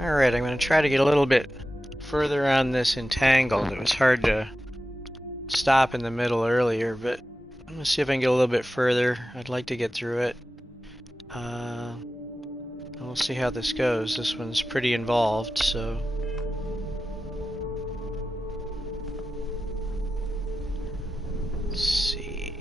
Alright, I'm going to try to get a little bit further on this Entangled. It was hard to stop in the middle earlier, but I'm going to see if I can get a little bit further. I'd like to get through it. We'll see how this goes. This one's pretty involved, so... Let's see...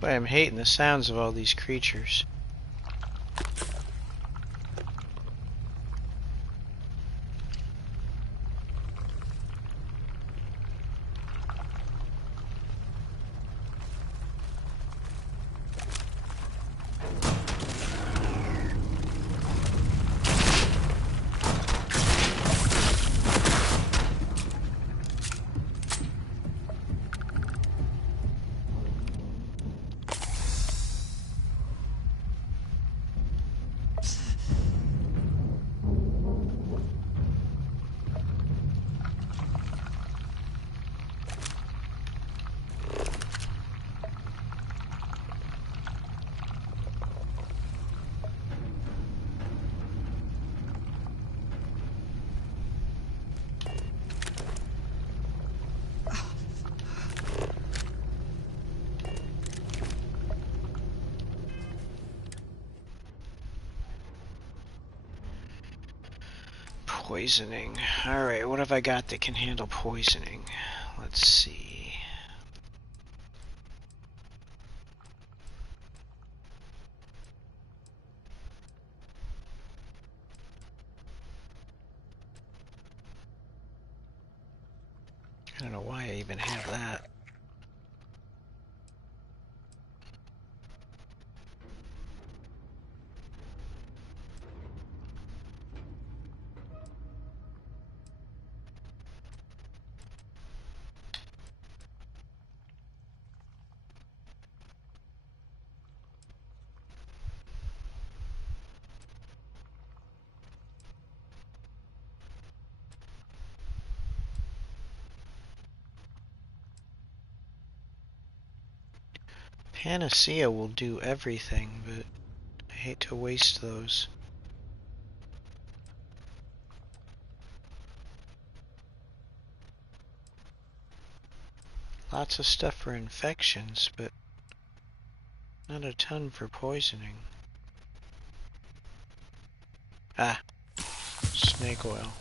Boy, I'm hating the sounds of all these creatures. Poisoning. Alright, what have I got that can handle poisoning? Let's see. I don't know why I even have that. Panacea will do everything, but I hate to waste those. Lots of stuff for infections, but not a ton for poisoning. Ah, snake oil.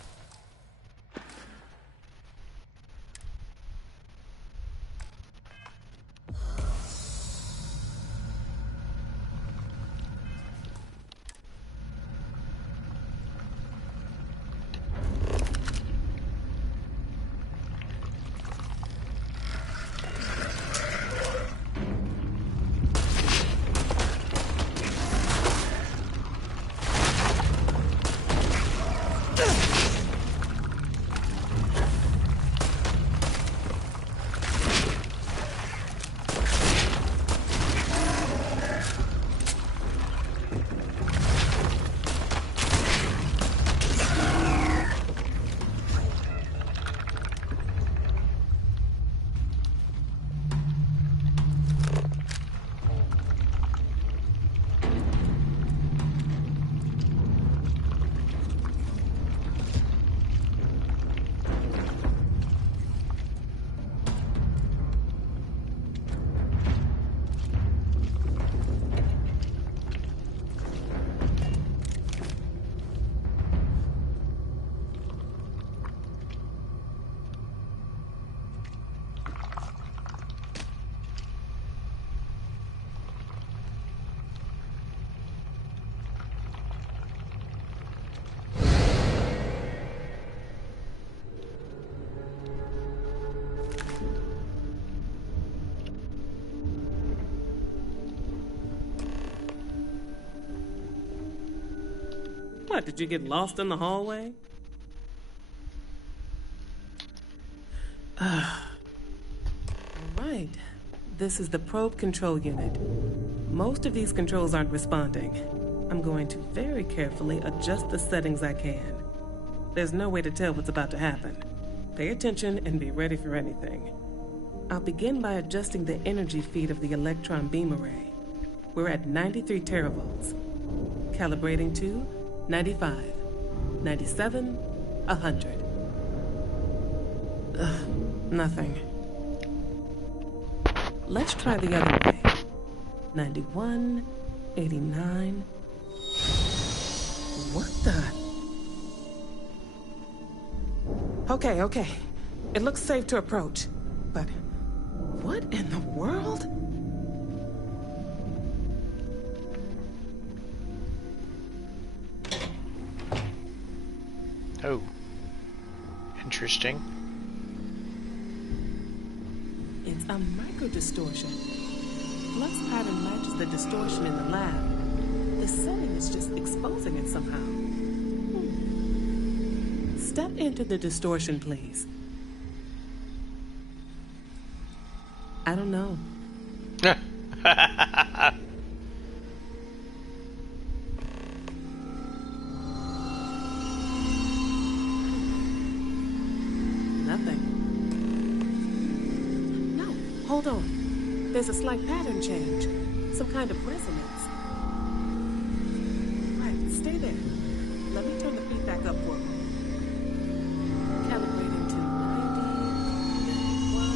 What, did you get lost in the hallway? Alright. This is the probe control unit. Most of these controls aren't responding. I'm going to very carefully adjust the settings I can. There's no way to tell what's about to happen. Pay attention and be ready for anything. I'll begin by adjusting the energy feed of the electron beam array. We're at 93 teravolts. Calibrating to 95, 97, 100. Nothing. Let's try the other way. 91, 89. What the? Okay. It looks safe to approach. But what in the world? Oh. Interesting. It's a microdistortion. Flux pattern matches the distortion in the lab. The setting is just exposing it somehow. Step into the distortion, please. I don't know. Nothing. No, hold on. There's a slight pattern change. Some kind of resonance. Right, stay there. Let me turn the feedback up for you. Calibrating to 90, 91.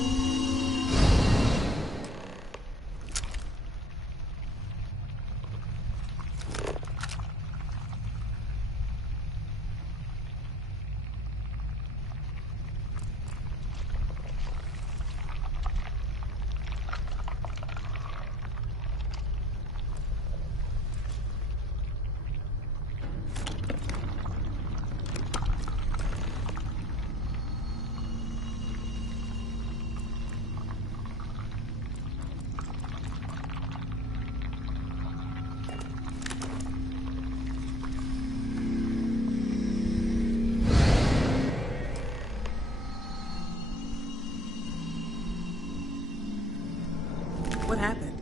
What happened?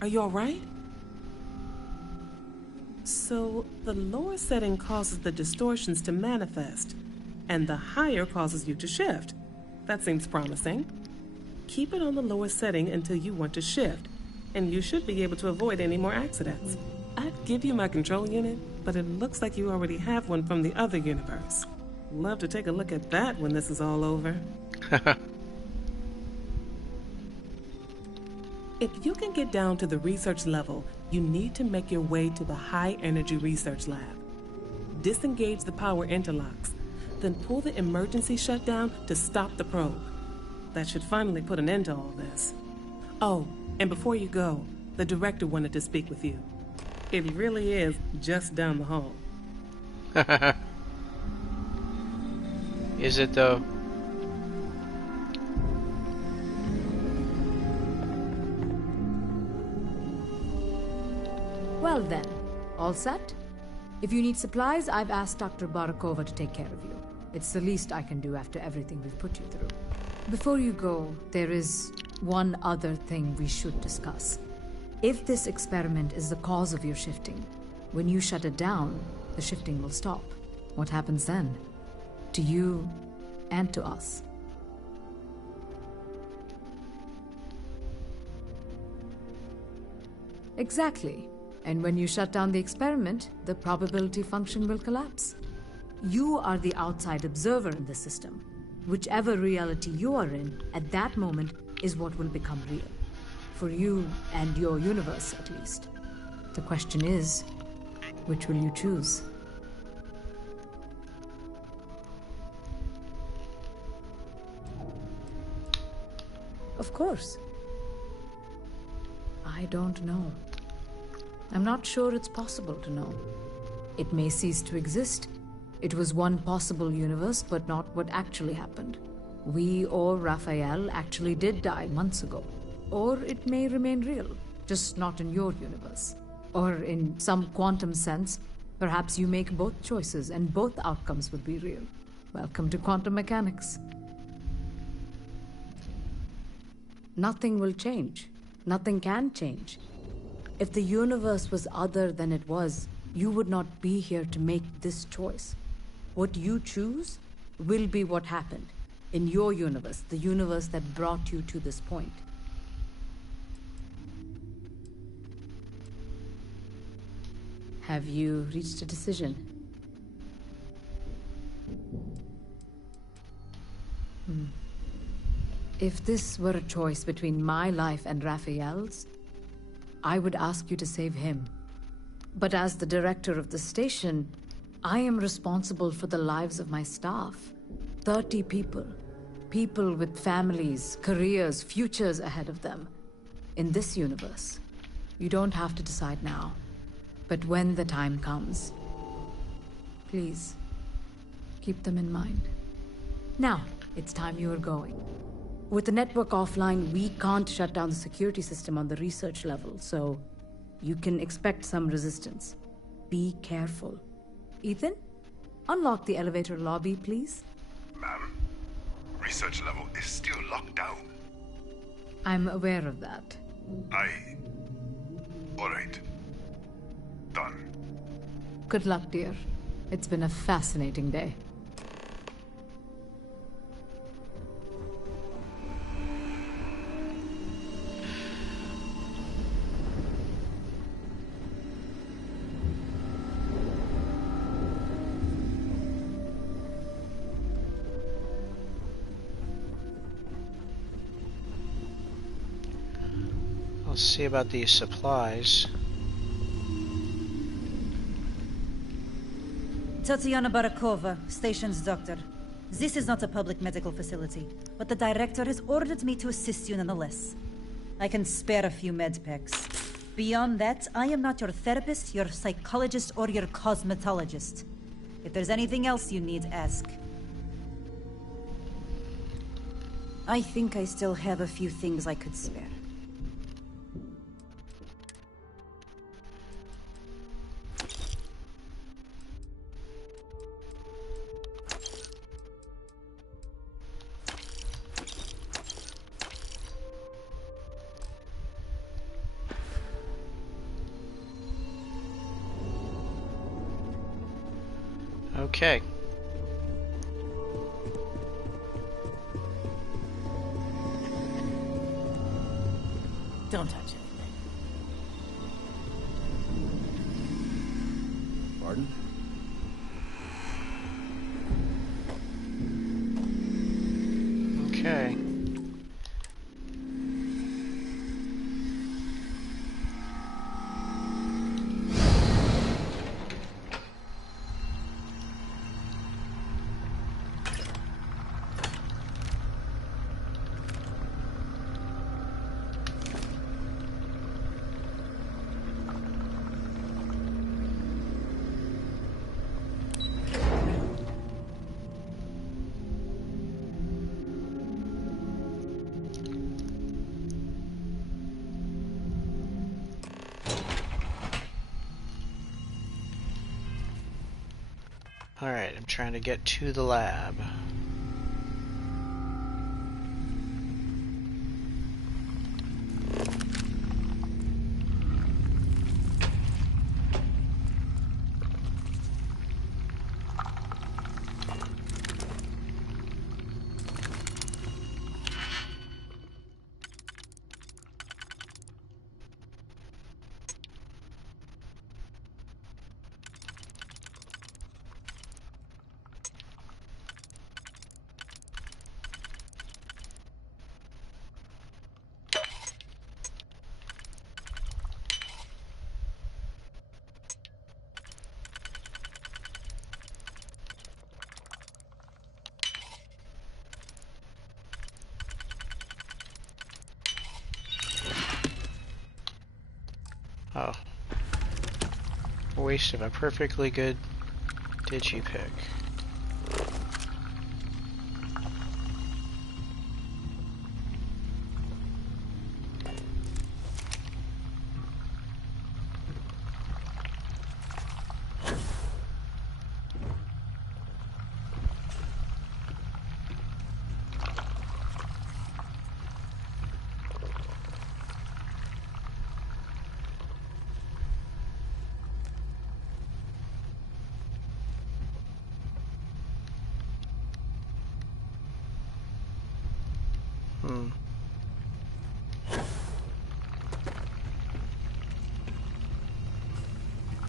Are you all right? So, the lower setting causes the distortions to manifest, and the higher causes you to shift. That seems promising. Keep it on the lower setting until you want to shift, and you should be able to avoid any more accidents. I'd give you my control unit, but it looks like you already have one from the other universe. Love to take a look at that when this is all over. If you can get down to the research level, you need to make your way to the high energy research lab. Disengage the power interlocks, then pull the emergency shutdown to stop the probe. That should finally put an end to all this. Oh, and before you go, the director wanted to speak with you. It really is just down the hall. Is it though? Well then, all set? If you need supplies, I've asked Dr. Barakova to take care of you. It's the least I can do after everything we've put you through. Before you go, there is one other thing we should discuss. If this experiment is the cause of your shifting, when you shut it down, the shifting will stop. What happens then? To you and to us. Exactly. And when you shut down the experiment, the probability function will collapse. You are the outside observer in the system. Whichever reality you are in, at that moment, is what will become real. For you and your universe, at least. The question is, which will you choose? Of course. I don't know. I'm not sure it's possible to know. It may cease to exist. It was one possible universe, but not what actually happened. We or Raphael actually did die months ago. Or it may remain real, just not in your universe. Or in some quantum sense, Perhaps you make both choices and both outcomes would be real. Welcome to quantum mechanics. Nothing will change. Nothing can change. If the universe was other than it was, you would not be here to make this choice. What you choose will be what happened in your universe, the universe that brought you to this point. Have you reached a decision? If this were a choice between my life and Raphael's, I would ask you to save him. But as the director of the station, I am responsible for the lives of my staff. 30 people. People with families, careers, futures ahead of them. In this universe. You don't have to decide now. But when the time comes, please, keep them in mind. Now, it's time you are going. With the network offline, we can't shut down the security system on the research level, so you can expect some resistance. Be careful. Ethan, unlock the elevator lobby, please. Ma'am, research level is still locked down. I'm aware of that. All right. Done. Good luck, dear. It's been a fascinating day. Let's see about these supplies. Tatiana Barakova, station's doctor. This is not a public medical facility, but the director has ordered me to assist you nonetheless. I can spare a few med packs. Beyond that, I am not your therapist, your psychologist, or your cosmetologist. If there's anything else you need, ask. I think I still have a few things I could spare. Okay. Don't touch anything. Pardon? Okay. Alright, I'm trying to get to the lab. Oh. Waste of a perfectly good digipick.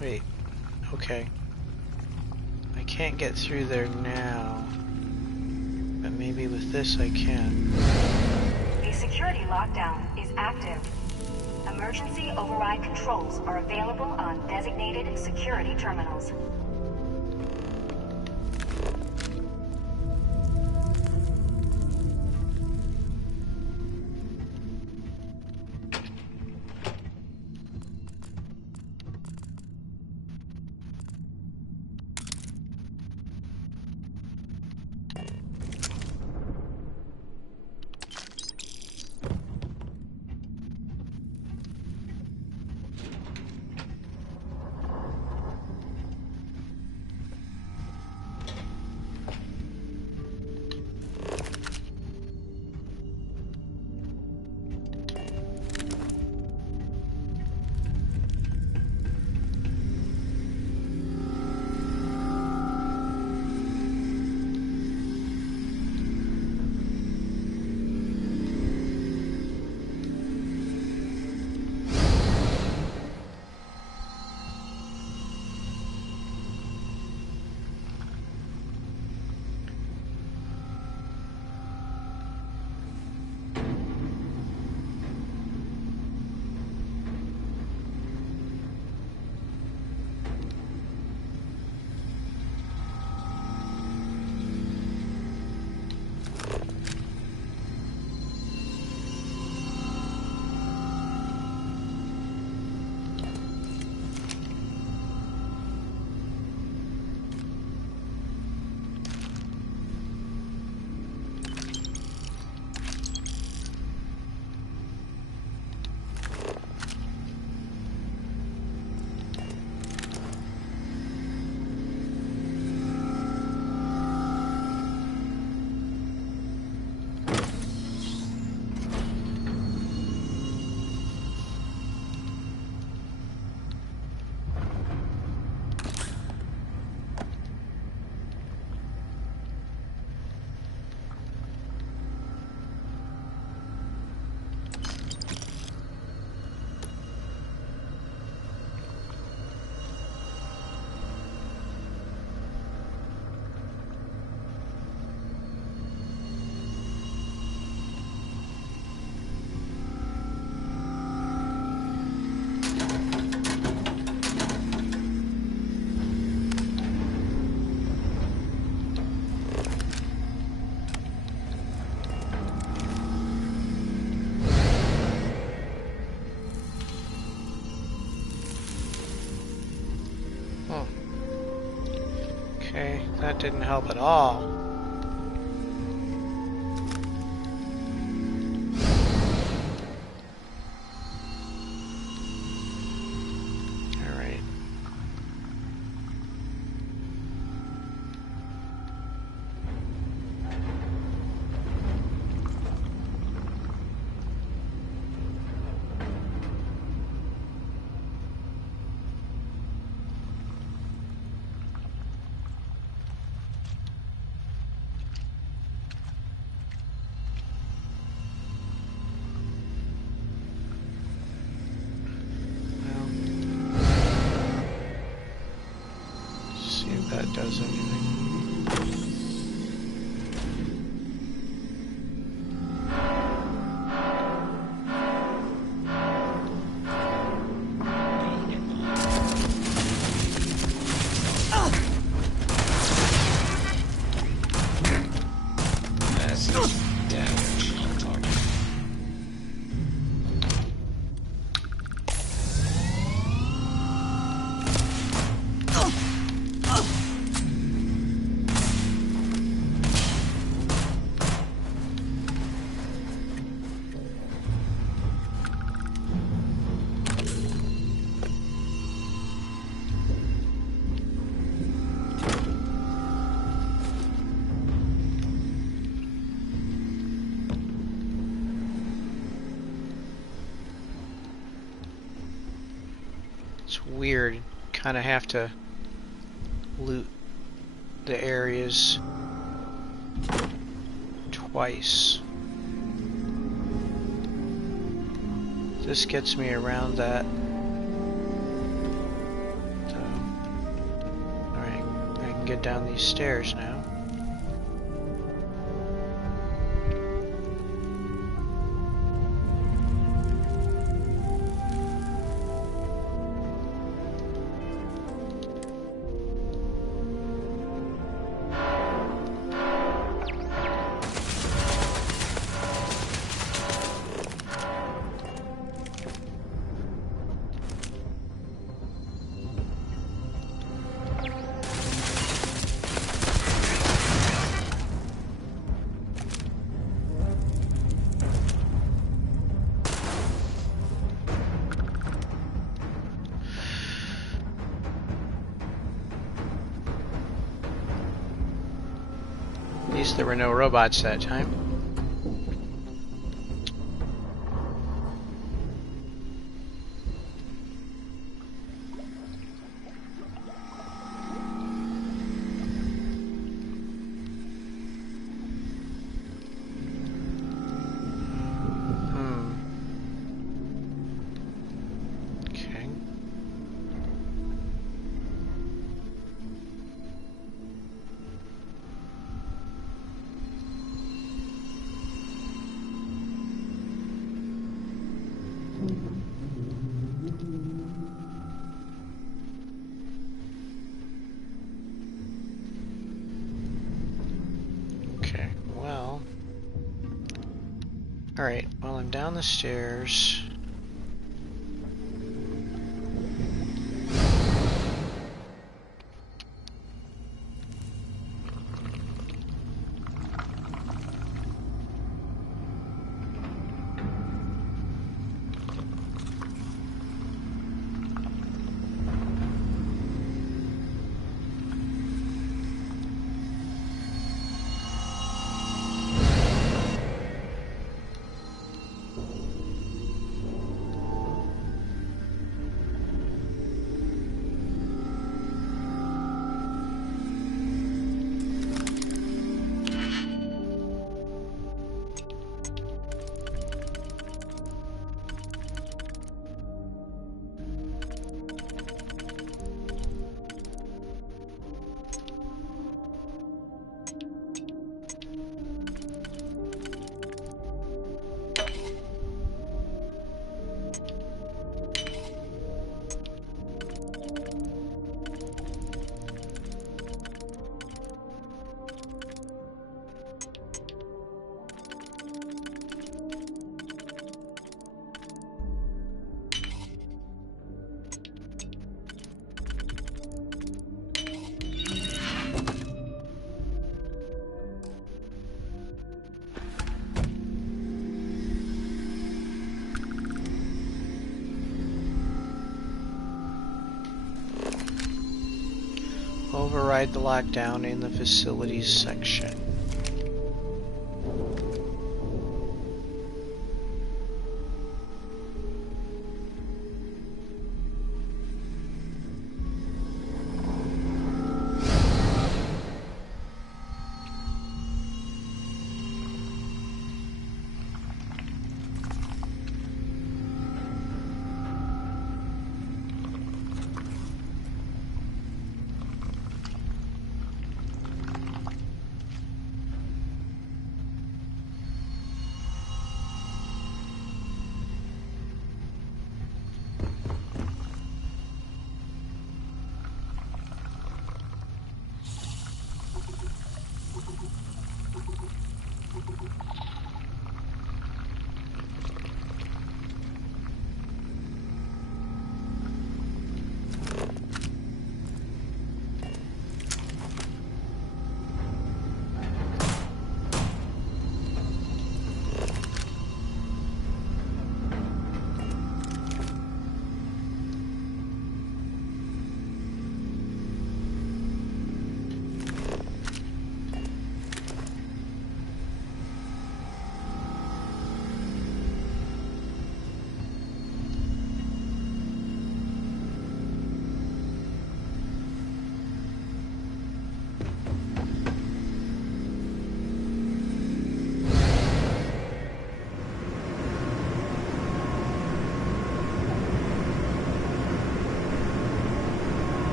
Wait. Okay. I can't get through there now. But maybe with this I can. A security lockdown is active. Emergency override controls are available on designated security terminals. Okay, that didn't help at all. Alright. See if that does anything. That's the damage I'm talking about. It's weird. Kind of have to loot the areas twice. this gets me around that. So, alright, I can get down these stairs now. At least there were no robots that time. Okay. Okay, well. Alright, well, I'm down the stairs. Override the lockdown in the facilities section.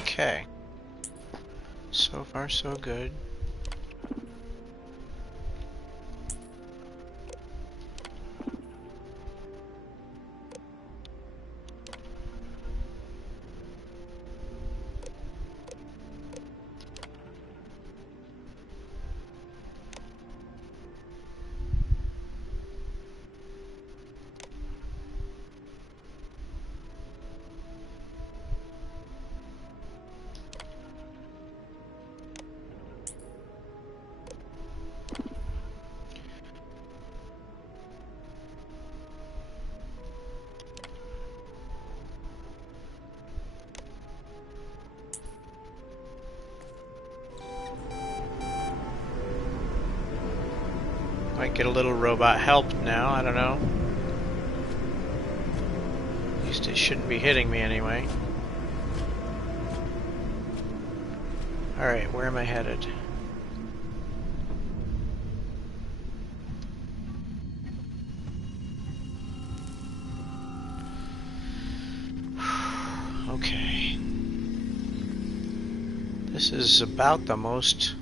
Okay. So far, so good. Might get a little robot help now, I don't know. At least it shouldn't be hitting me anyway. Alright, where am I headed? Okay. This is about the most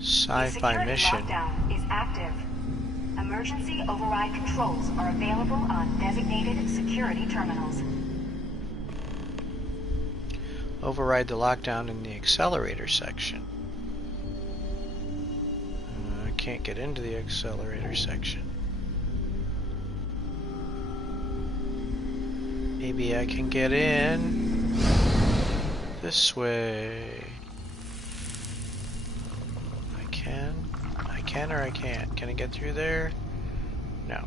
sci-fi mission. Lockdown is active. Emergency override controls are available on designated security terminals. Override the lockdown in the accelerator section. I can't get into the accelerator section. Maybe I can get in this way. I can or I can't. Can I get through there? No.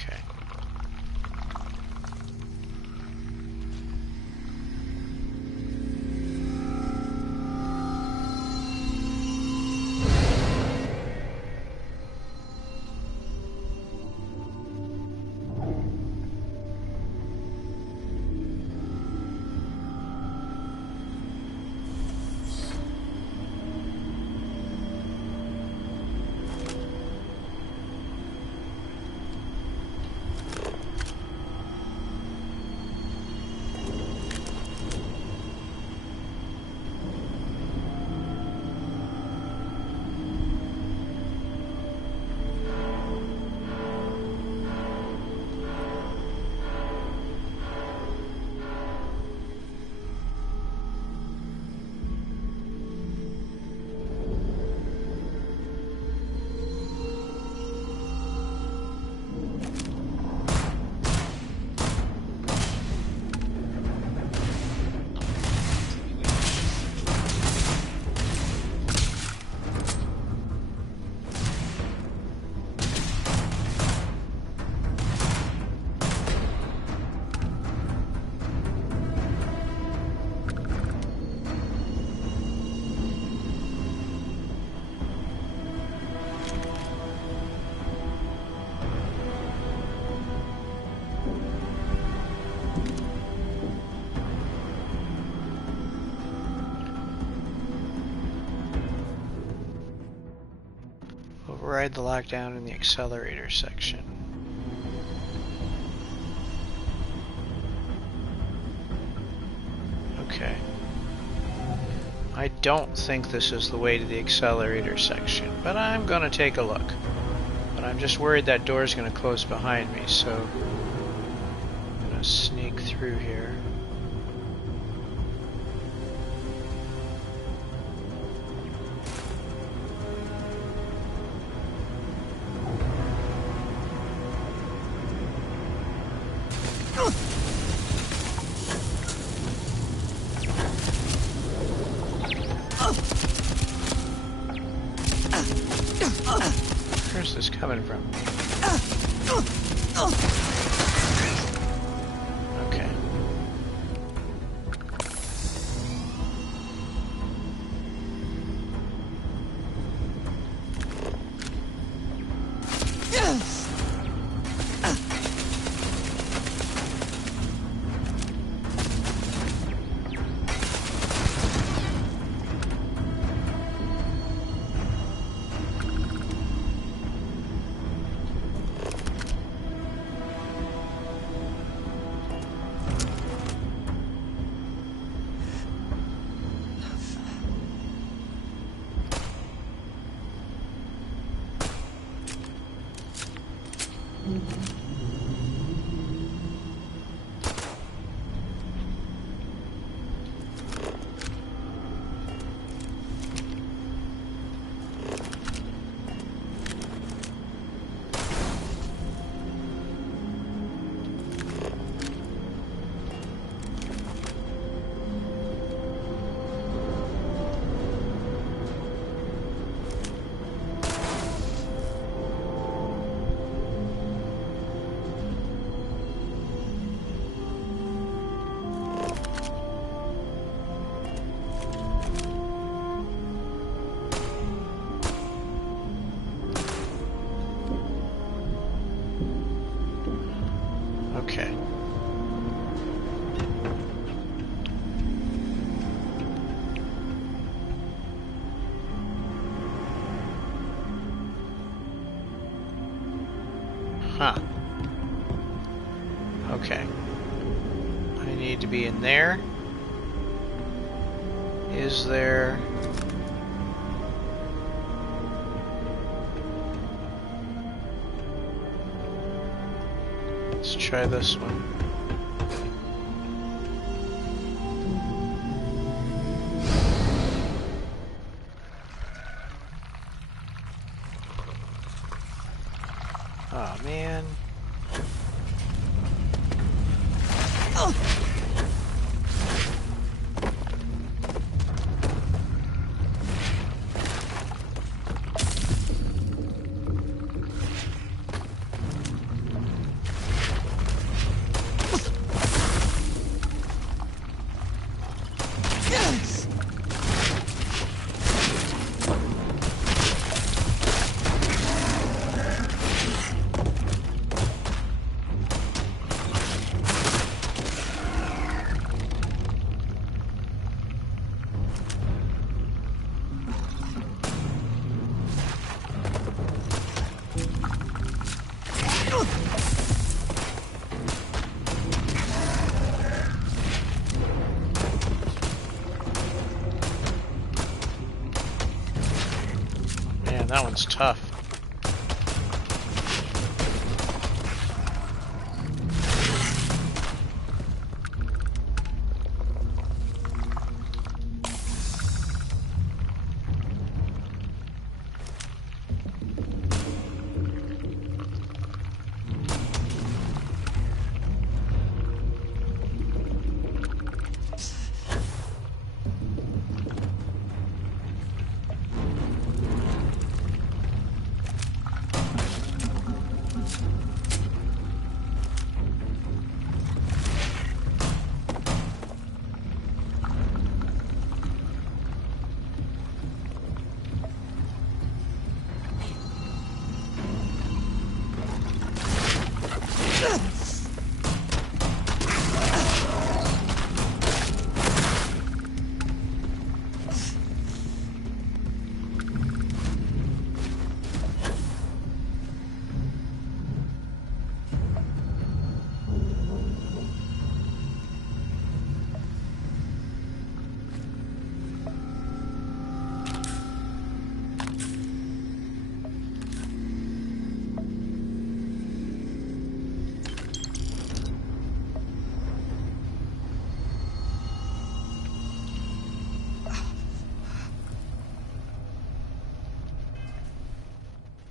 Okay. Override the lockdown in the accelerator section. Okay. I don't think this is the way to the accelerator section, but I'm gonna take a look. But I'm just worried that door's gonna close behind me, so I'm gonna sneak through here. Where's this coming from? Okay. to be in there. Is there... Let's try this one. Oh man. Man, that one's tough.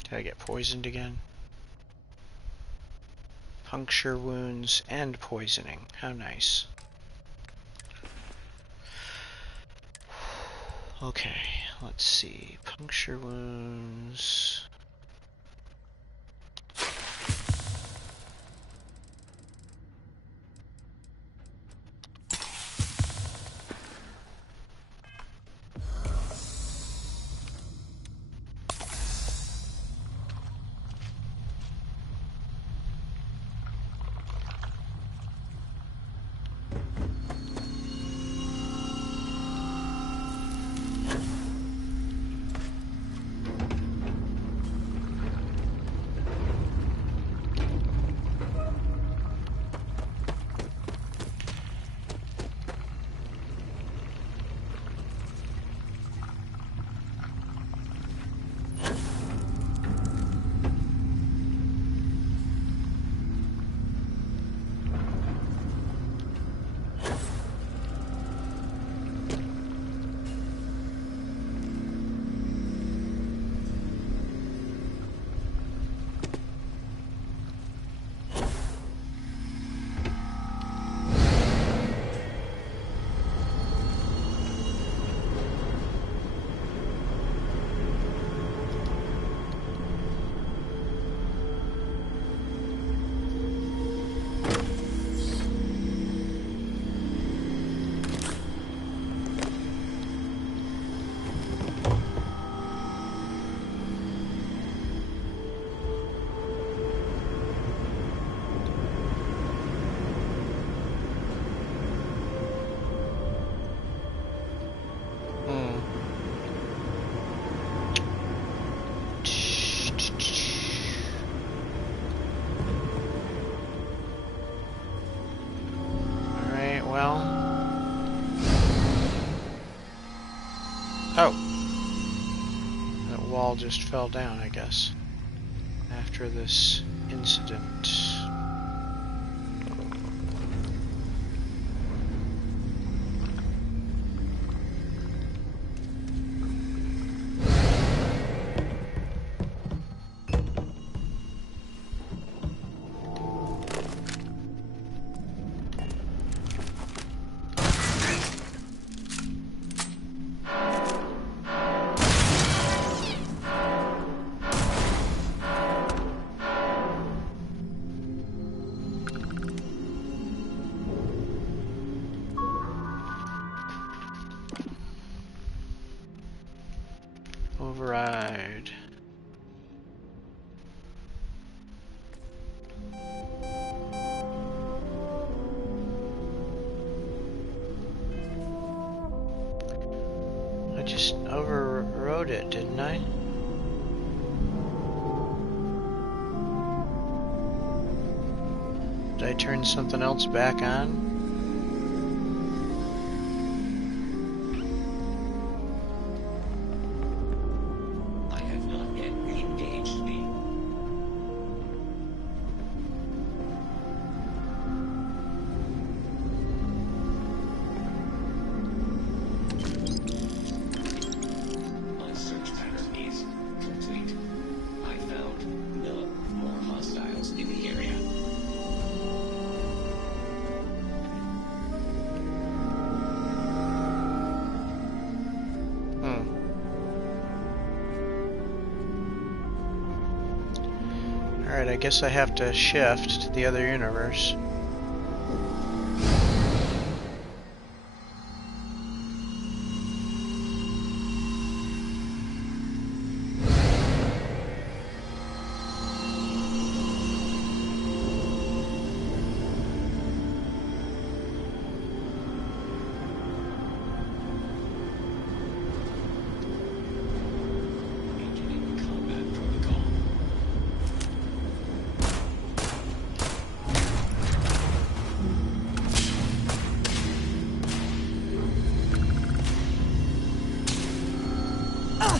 Did I get poisoned again? Puncture wounds and poisoning. How nice. Okay, let's see. Puncture wounds. Oh. That wall just fell down, I guess. After this incident. Override. I just overrode it, didn't I? Did I turn something else back on? I have not yet re-engaged me. My search pattern is complete. I found no more hostiles in the area. Alright, I guess I have to shift to the other universe. Beginning combat protocol. All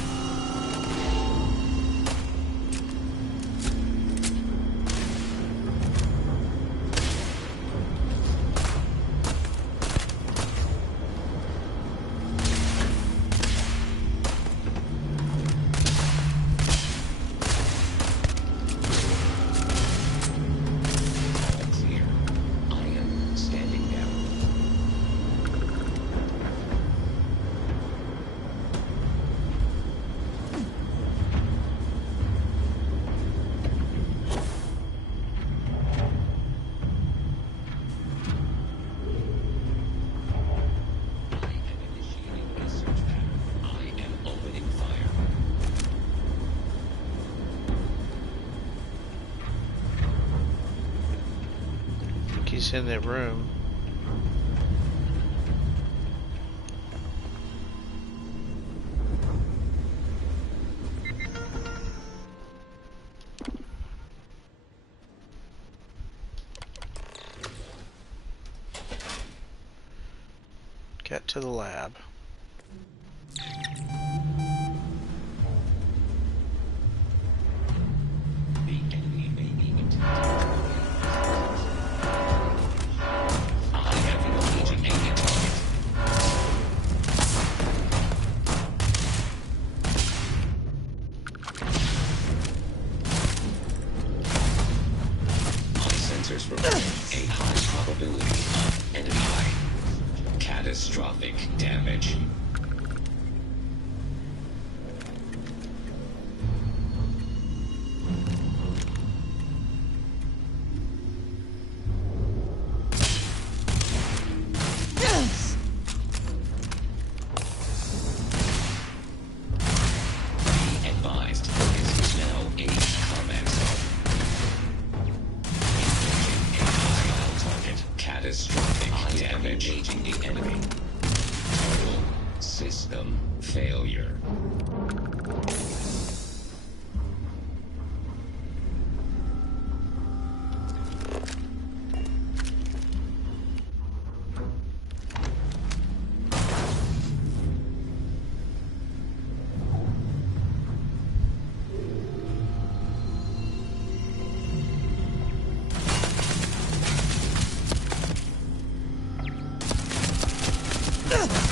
clear. I am standing down. I am initiating a search pattern. I am opening fire. I think he's in the room. Get to the lab. The enemy may be intact. I am engaging a target. My sensors report a high probability of enemy catastrophic damage. Be advised, this is now a combat zone. Engaging a hostile target. Catastrophic damage. Engaging the enemy. Total system failure. Okay.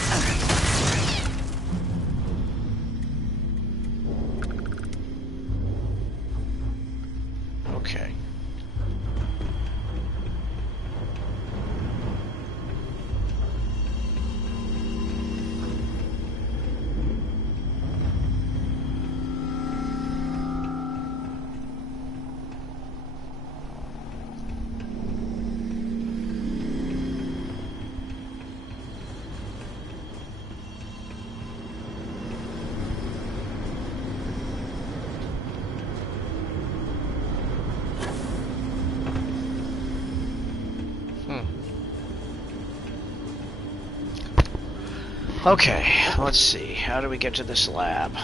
Okay, let's see. How do we get to this lab?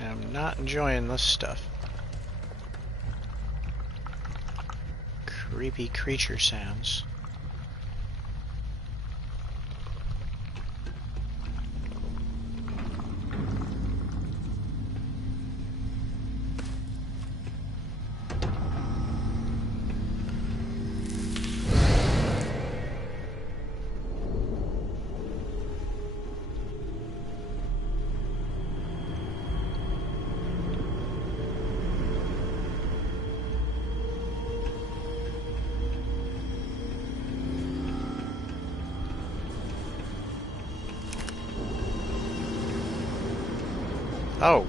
I'm not enjoying this stuff. Creepy creature sounds. Oh.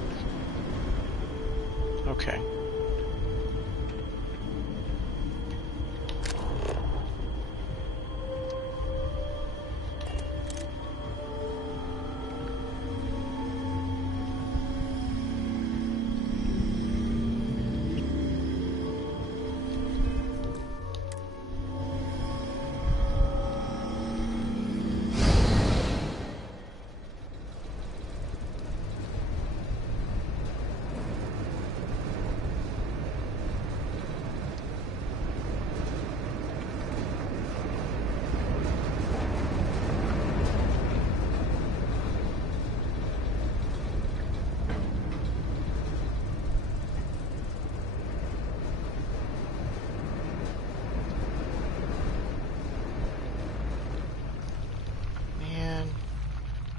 Okay.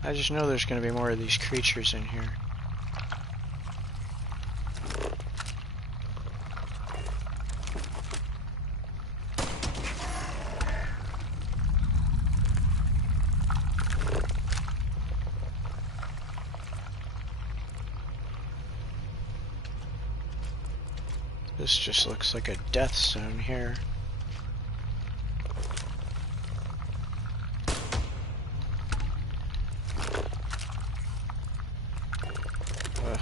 I just know there's going to be more of these creatures in here. This just looks like a death zone here. Ugh.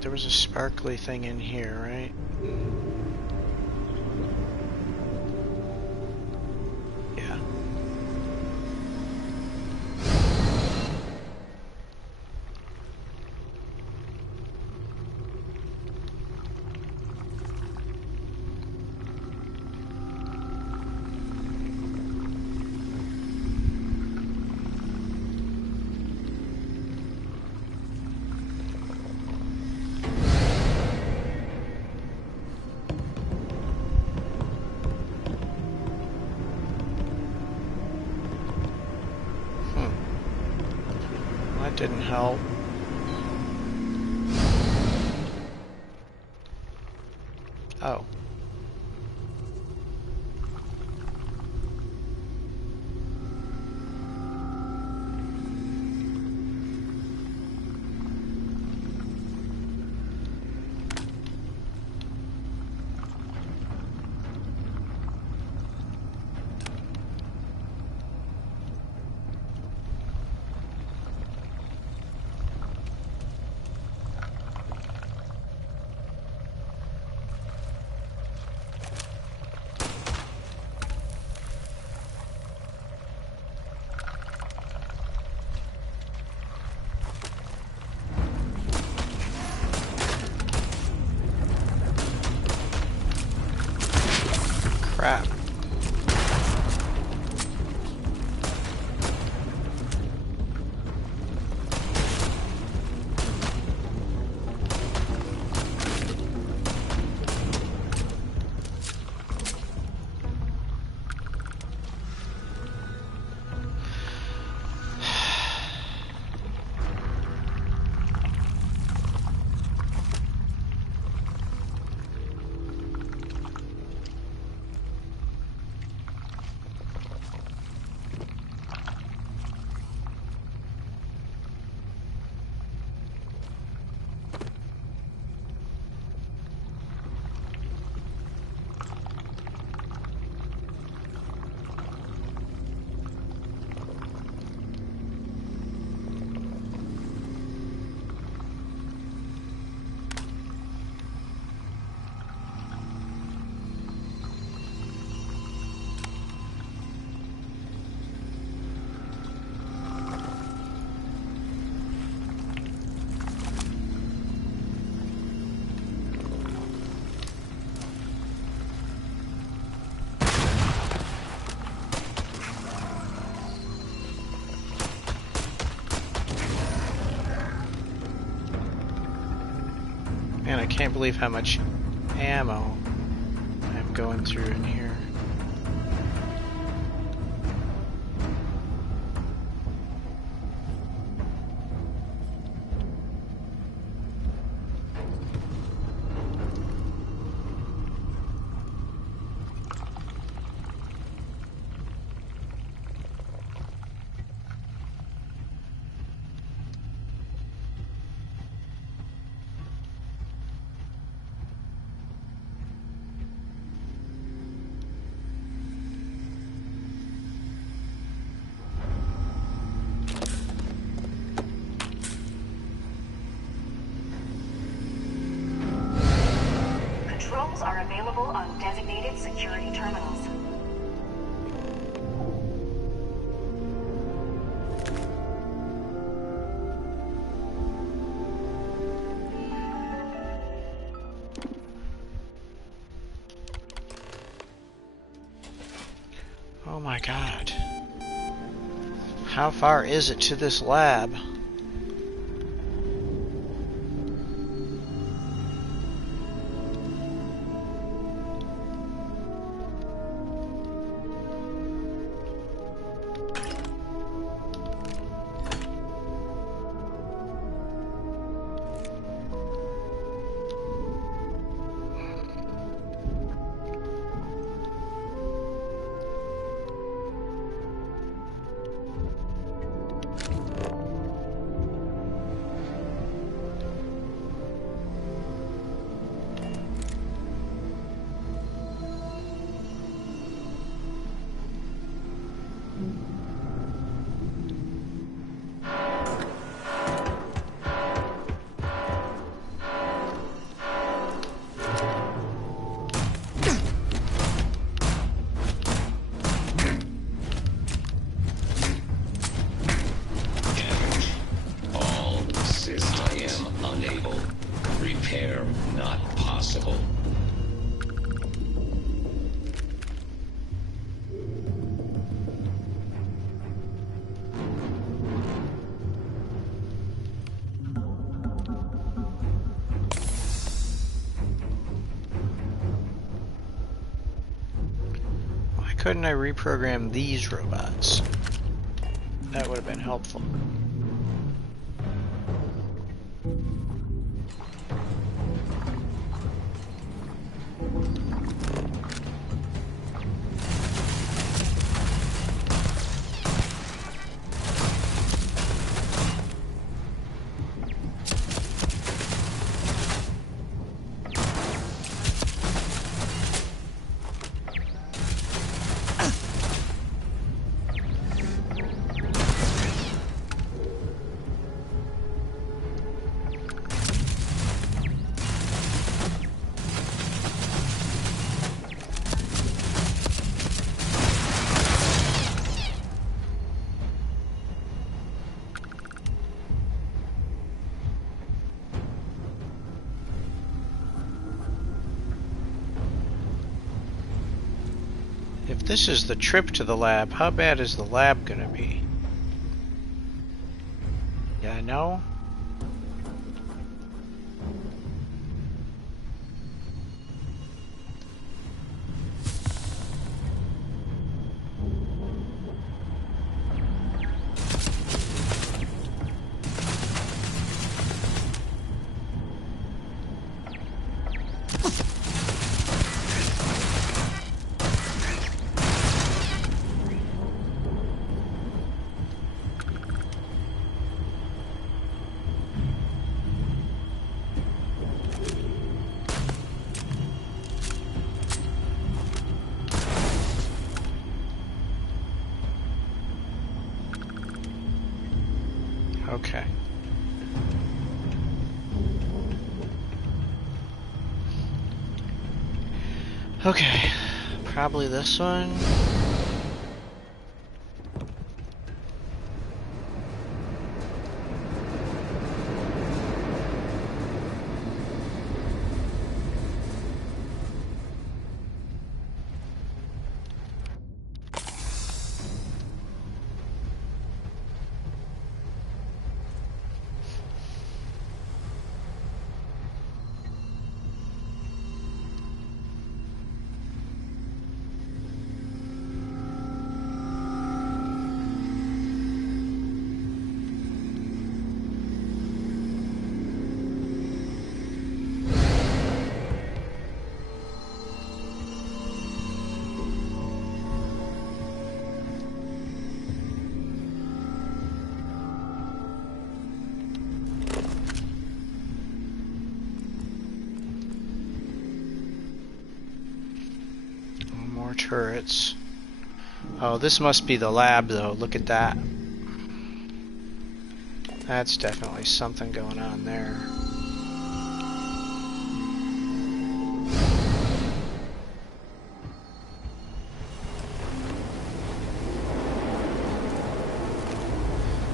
But there was a sparkly thing in here, right? Yeah. That didn't help. Oh. Crap. Man, I can't believe how much ammo I'm going through in here. Controls are available on designated security terminals. Oh my god. How far is it to this lab? couldn't I reprogram these robots? That would have been helpful. If this is the trip to the lab, how bad is the lab gonna be? Yeah, I know. Okay. Okay, probably this one. More turrets. Oh, this must be the lab though. Look at that. That's definitely something going on there.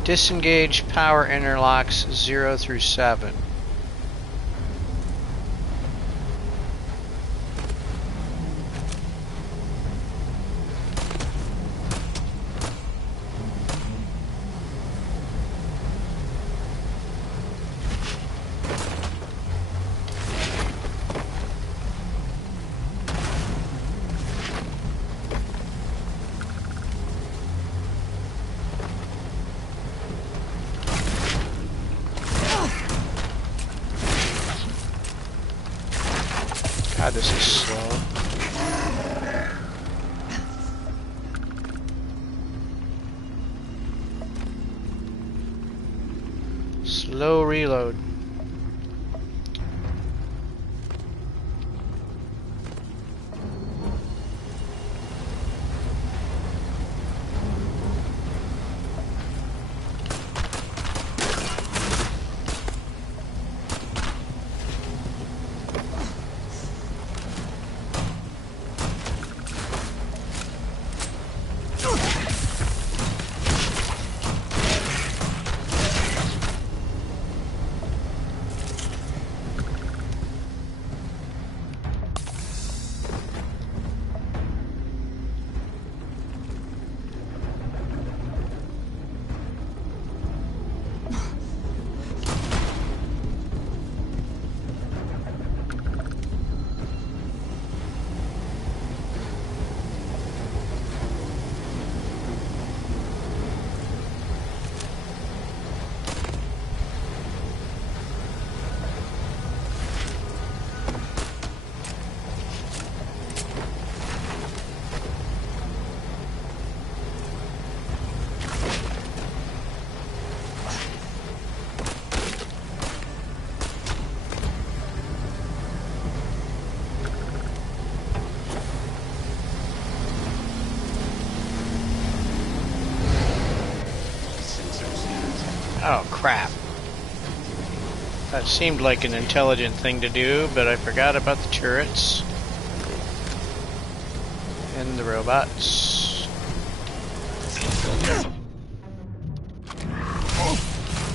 Disengage power interlocks 0 through 7. God, this is slow. Slow reload. Oh, crap. That seemed like an intelligent thing to do, but I forgot about the turrets. And the robots.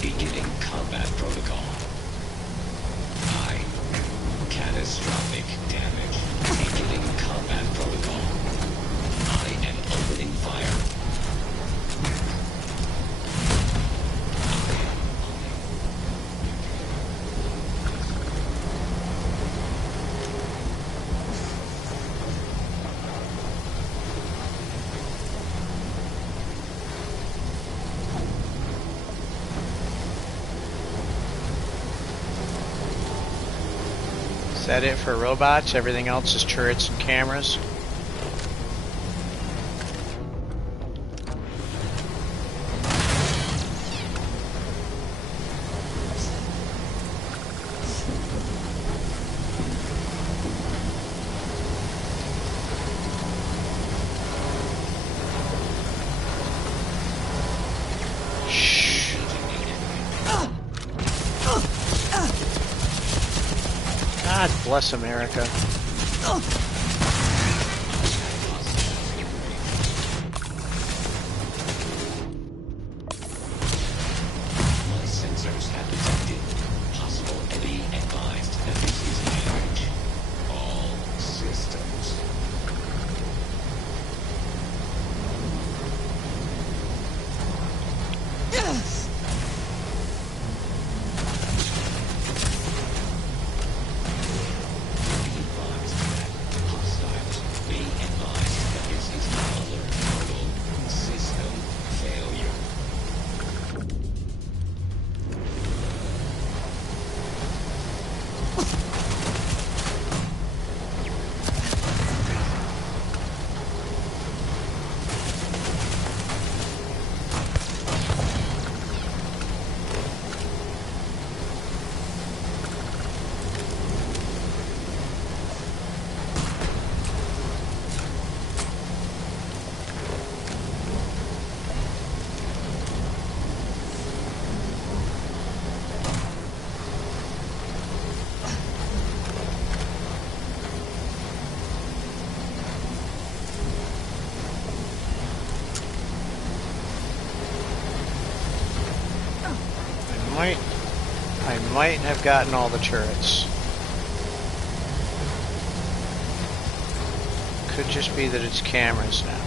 Beginning combat protocol. High. Catastrophic damage. Beginning combat protocol. I am opening fire. Is that it for robots? Everything else is turrets and cameras? God bless America. My sensors have detected possible enemy advised that this is damage. All systems. I might have gotten all the turrets. Could just be that it's cameras now.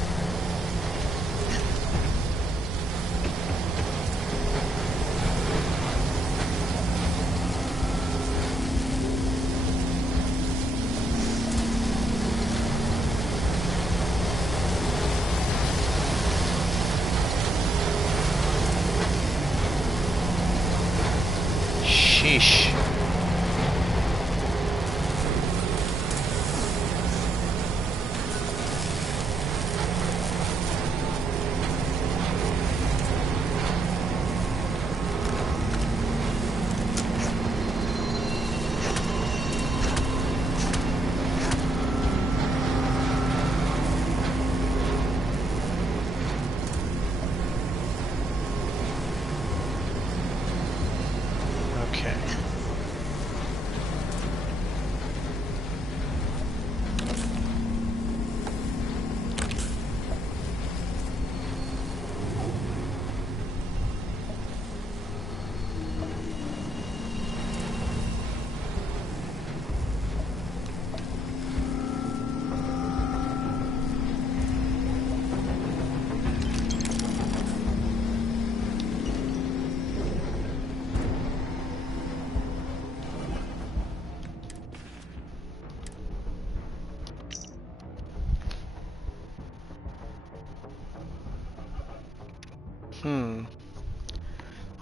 Sheesh. Okay.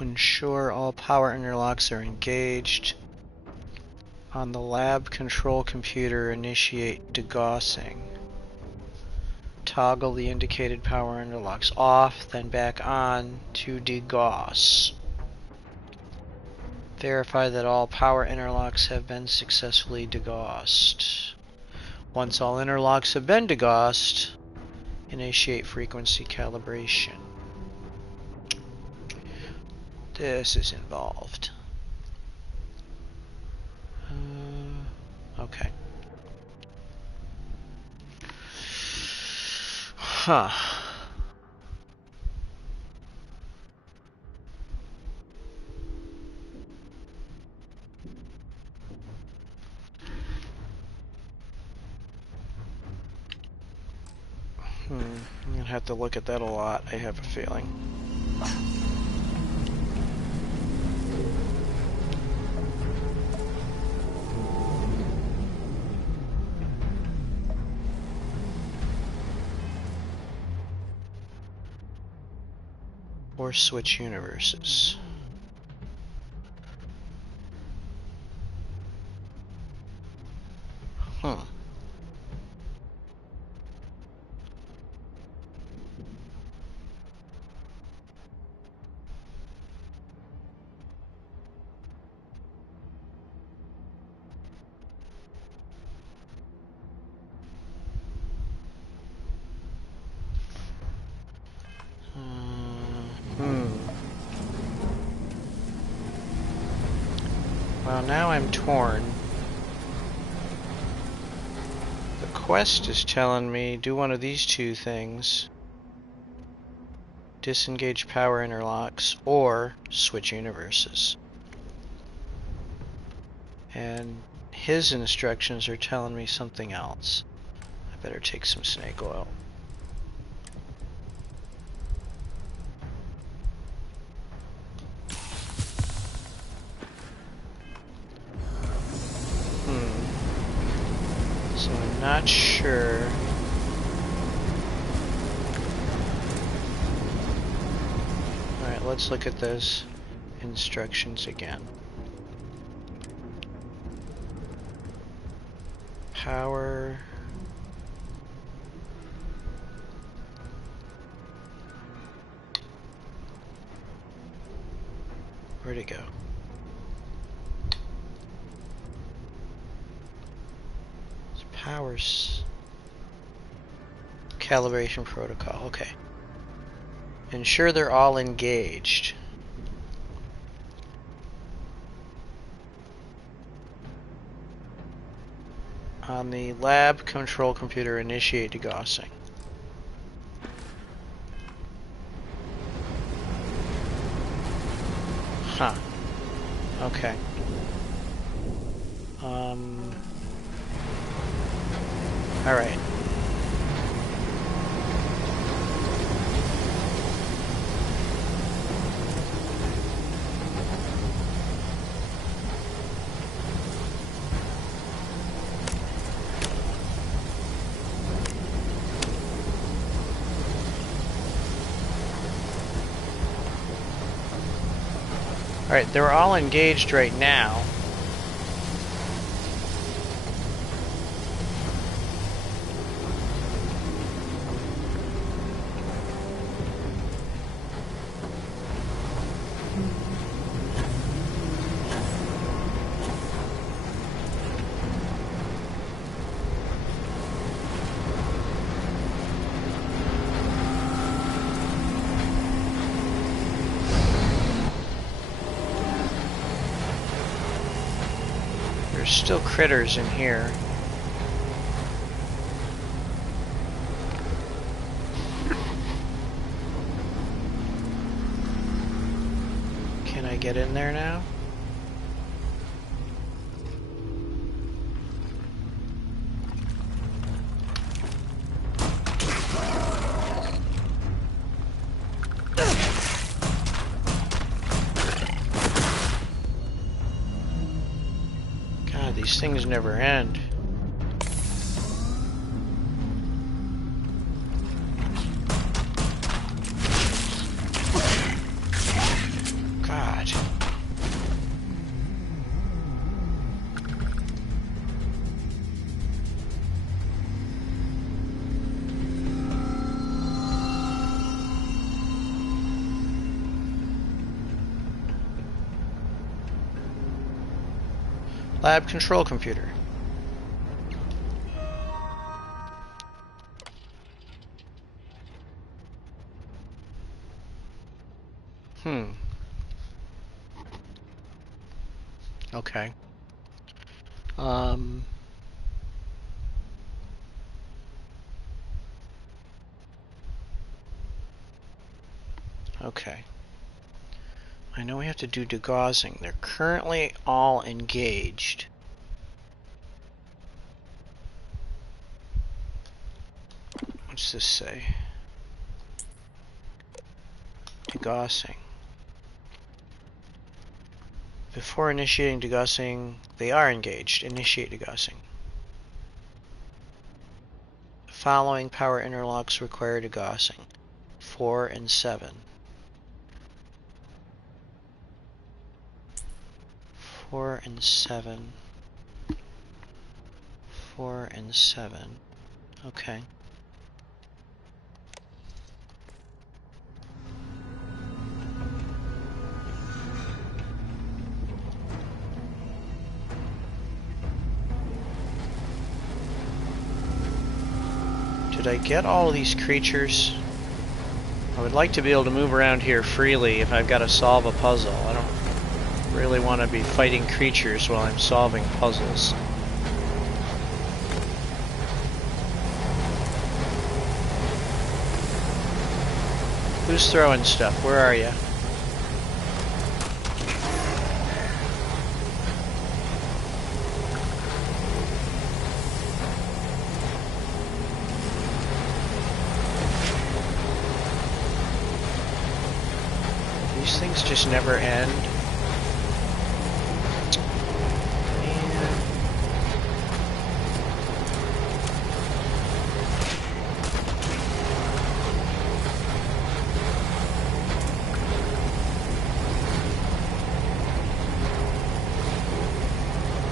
Ensure all power interlocks are engaged. On the lab control computer, initiate degaussing. Toggle the indicated power interlocks off, then back on to degauss. Verify that all power interlocks have been successfully degaussed. Once all interlocks have been degaussed, initiate frequency calibration. This is involved. Okay. Huh. I'm gonna have to look at that a lot, I have a feeling. Or switch universes. Hmm. Well, now I'm torn. The quest is telling me do one of these two things. Disengage power interlocks or switch universes. And his instructions are telling me something else. I better take some snake oil. So I'm not sure. Alright, let's look at those instructions again. Power. Where'd it go? It's powers. Calibration protocol, okay. Ensure they're all engaged. On the lab control computer, initiate degaussing. Huh. Okay. Alright. Alright, they're all engaged right now. There's still critters in here. Can I get in there now? These things never end. God. Lab control computer. Okay. Okay. I know we have to do degaussing. They're currently all engaged. What's this say? Degaussing. Before initiating degaussing, they are engaged. Initiate degaussing. The following power interlocks require degaussing. 4 and 7. 4 and 7. 4 and 7. Okay. Did I get all of these creatures? I would like to be able to move around here freely if I've got to solve a puzzle. I don't really want to be fighting creatures while I'm solving puzzles. Who's throwing stuff? Where are you? These things just never end.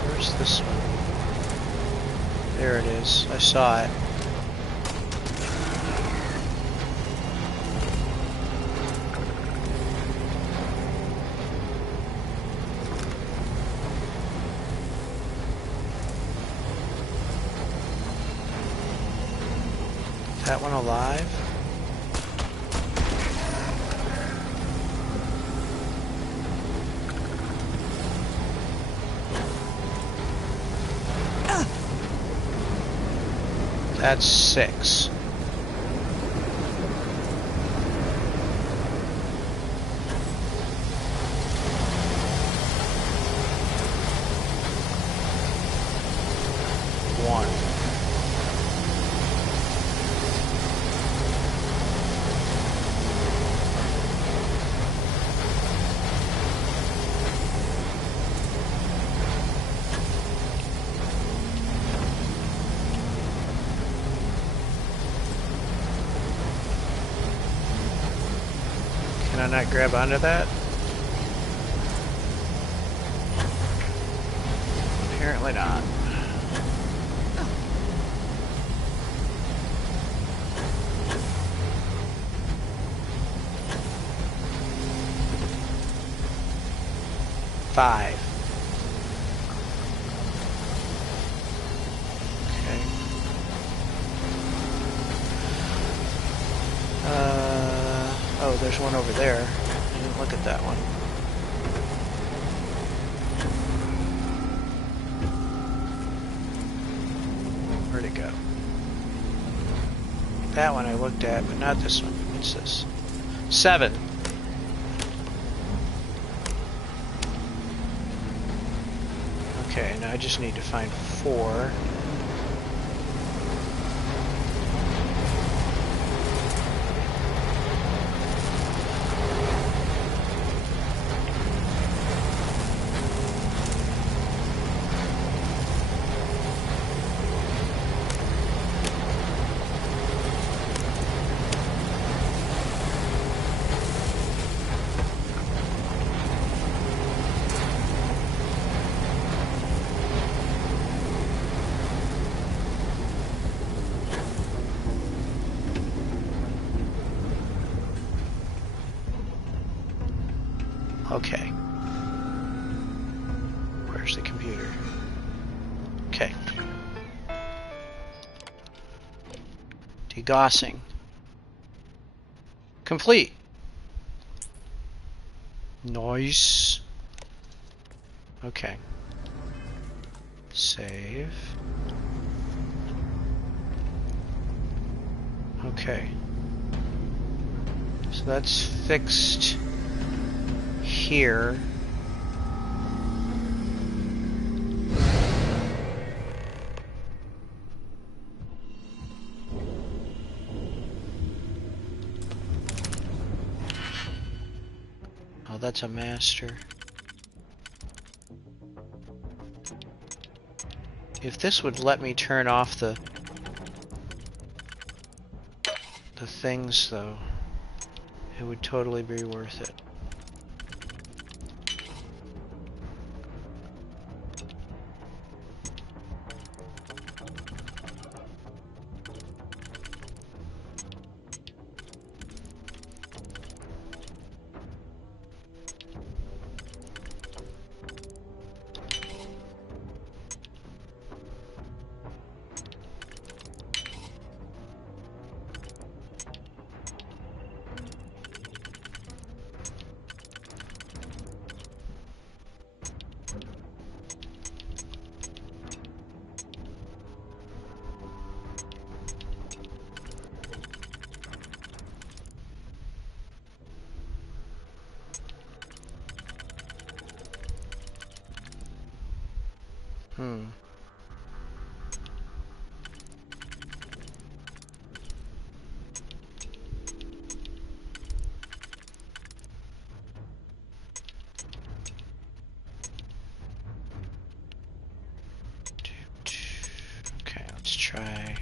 Where's this one? There it is. I saw it. That one alive? That's 6. One. Can I not grab onto that? Apparently not. Five. Okay. Oh, there's one over there. I didn't look at that one. Where'd it go? That one I looked at, but not this one. What's this? 7. Okay, now I just need to find 4. Okay. Where's the computer? Okay. Degaussing. Complete. Nice. Okay. Save. Okay. So that's fixed here. Oh, that's a master. If this would let me turn off the things, though, it would totally be worth it. Hmm. Okay, let's try.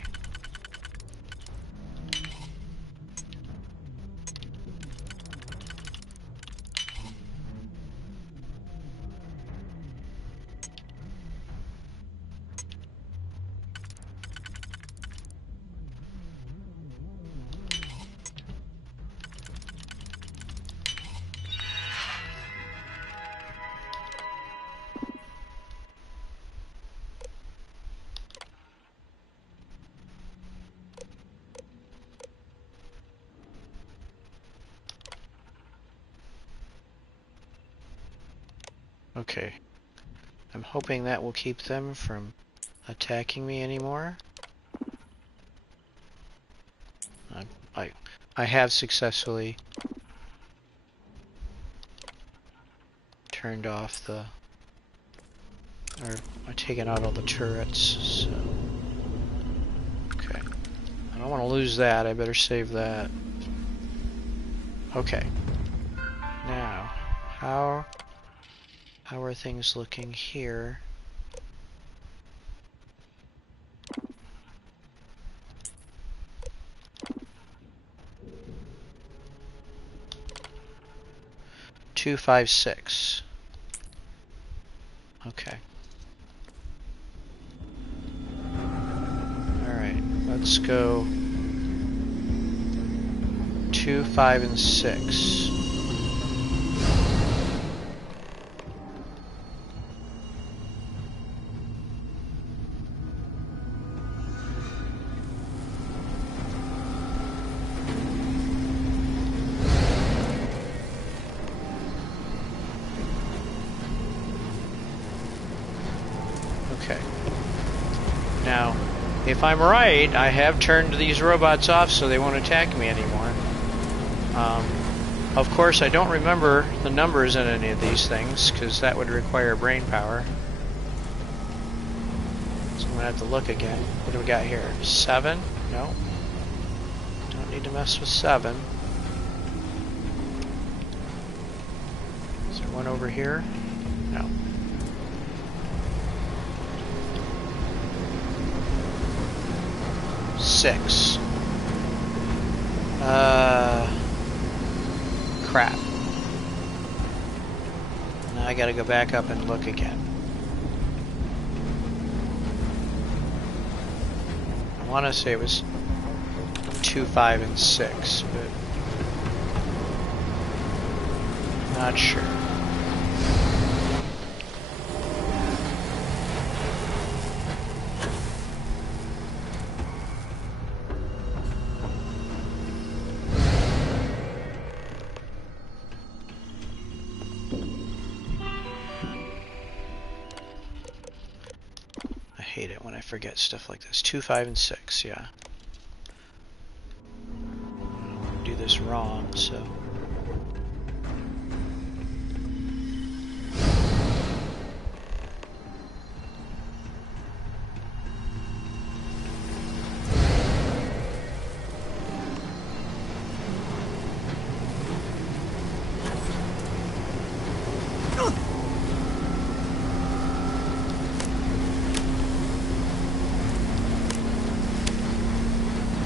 Okay. I'm hoping that will keep them from attacking me anymore. I have successfully turned off the, or taken out all the turrets, so. Okay. I don't want to lose that, I better save that. Okay. Now, how are things looking here? Two, 5, 6. Okay. Alright, let's go 2, 5, and 6. Okay. Now, if I'm right, I have turned these robots off so they won't attack me anymore. Of course, I don't remember the numbers in any of these things, because that would require brain power. So I'm going to have to look again. What do we got here? 7? No. Don't need to mess with 7. Is there one over here? No. Six. Crap. Now I gotta go back up and look again. I want to say it was 2, 5, and 6, but not sure. when I forget stuff like this. 2, 5, and 6, yeah. I don't want to do this wrong, so...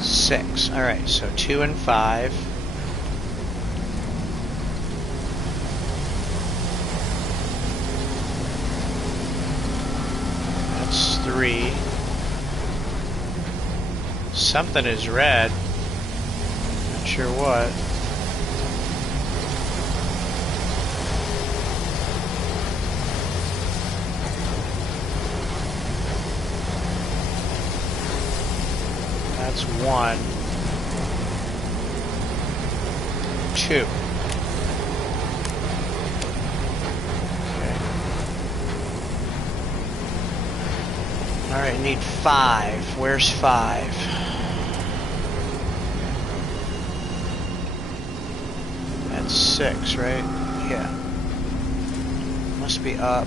Six. Alright, so 2 and 5. That's 3. Something is red. Not sure what. That's 1. 2. Okay. Alright, need 5. Where's 5? That's 6, right? Yeah. Must be up.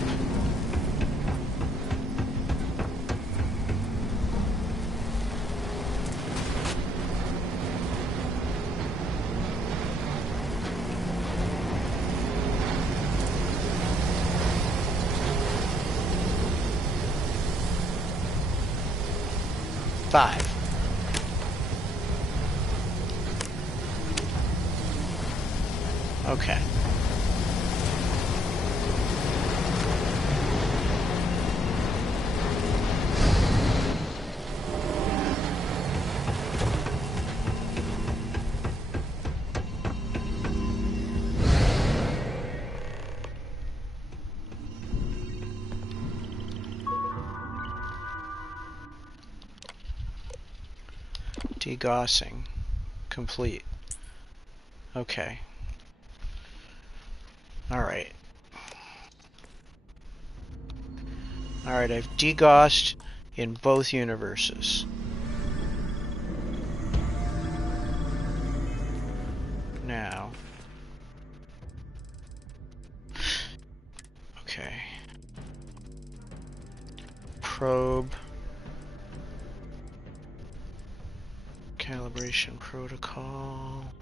Five. Okay. Degaussing complete. Okay. Alright. Alright, I've degaussed in both universes. Now. Okay. Probe. Calibration protocol.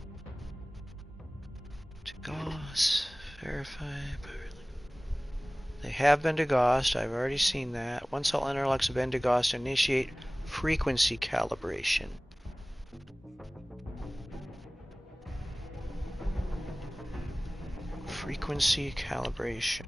Degauss. Verify. They have been degaussed. I've already seen that. Once all interlocks have been degaussed, initiate frequency calibration. Frequency calibration.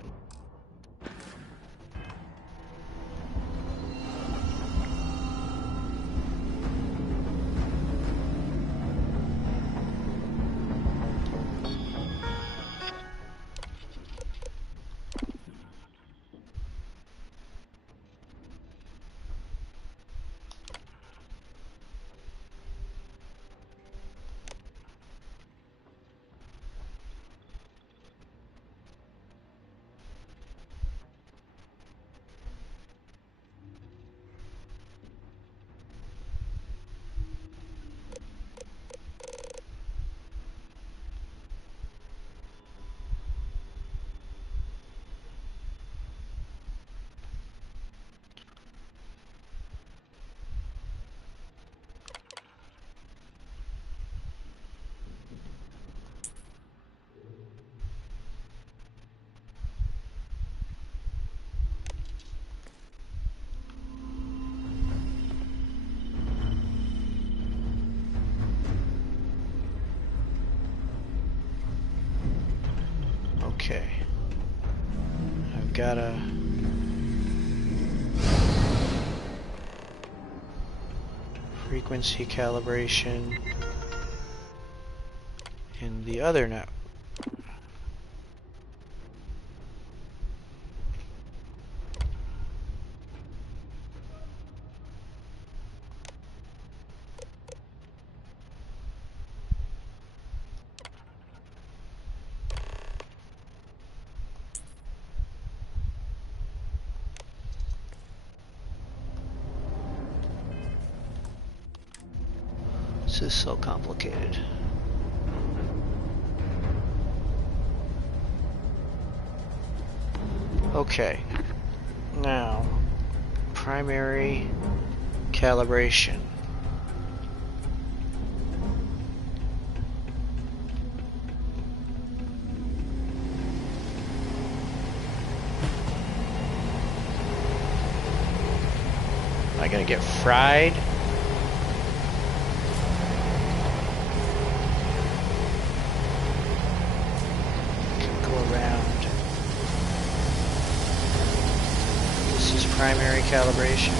Okay. I've got a frequency calibration in the other network. This is so complicated. Okay. Now, primary calibration. Am I gonna get fried? Go around. This is primary calibration.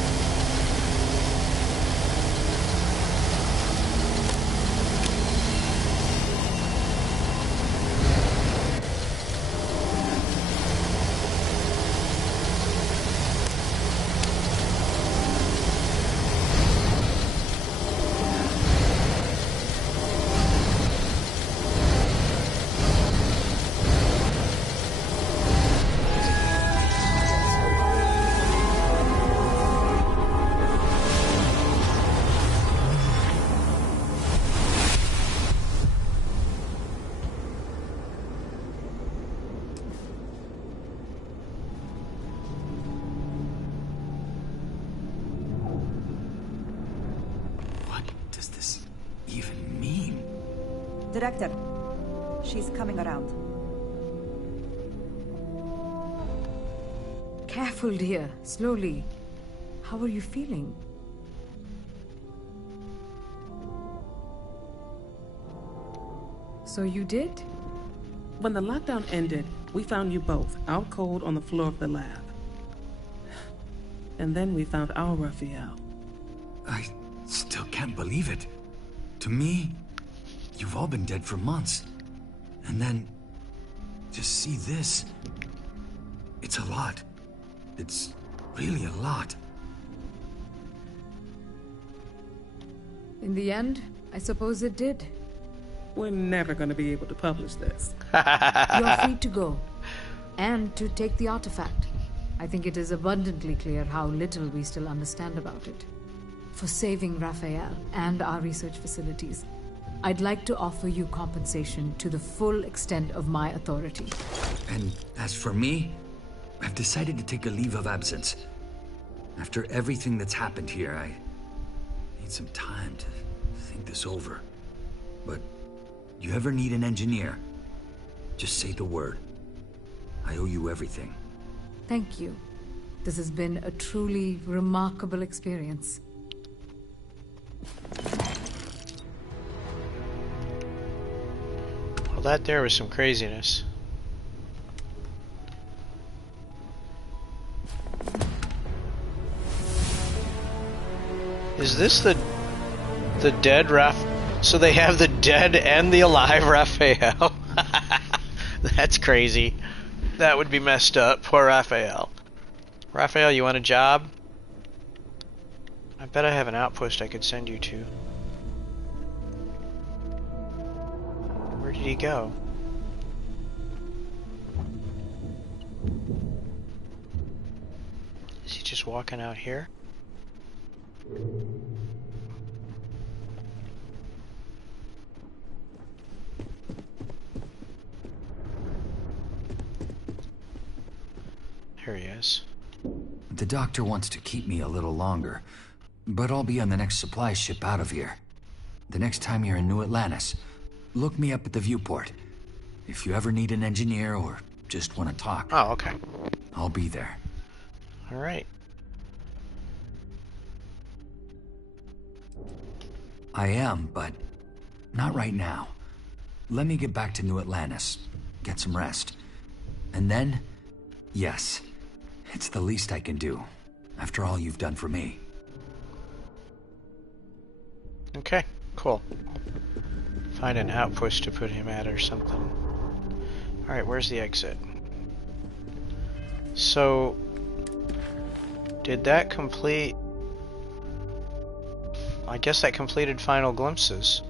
Director, she's coming around. Careful, dear. Slowly. How are you feeling? So you did? When the lockdown ended, we found you both out cold on the floor of the lab. And then we found our Raphael. I still can't believe it. To me, you've all been dead for months. And then, just see this. It's a lot. It's really a lot. In the end, I suppose it did. We're never going to be able to publish this. You're free to go. And to take the artifact. I think it is abundantly clear how little we still understand about it. For saving Raphael and our research facilities, I'd like to offer you compensation to the full extent of my authority. And as for me, I've decided to take a leave of absence. After everything that's happened here, I need some time to think this over. But you ever need an engineer, just say the word. I owe you everything. Thank you. This has been a truly remarkable experience. Well, that there was some craziness. Is this the dead So they have the dead and the alive Raphael. That's crazy. That would be messed up. Poor Raphael. Raphael, you want a job? I bet I have an outpost I could send you to. Where did he go? Is he just walking out here? Here he is. The doctor wants to keep me a little longer, but I'll be on the next supply ship out of here. The next time you're in New Atlantis, look me up at the viewport. If you ever need an engineer or just want to talk. Oh, okay. I'll be there. All right. I am, but not right now. Let me get back to New Atlantis, get some rest. And then, yes, it's the least I can do, after all you've done for me. Okay, cool. Find an outpost to put him at or something. Alright, where's the exit? So, did that complete... I guess that completed Final Glimpses.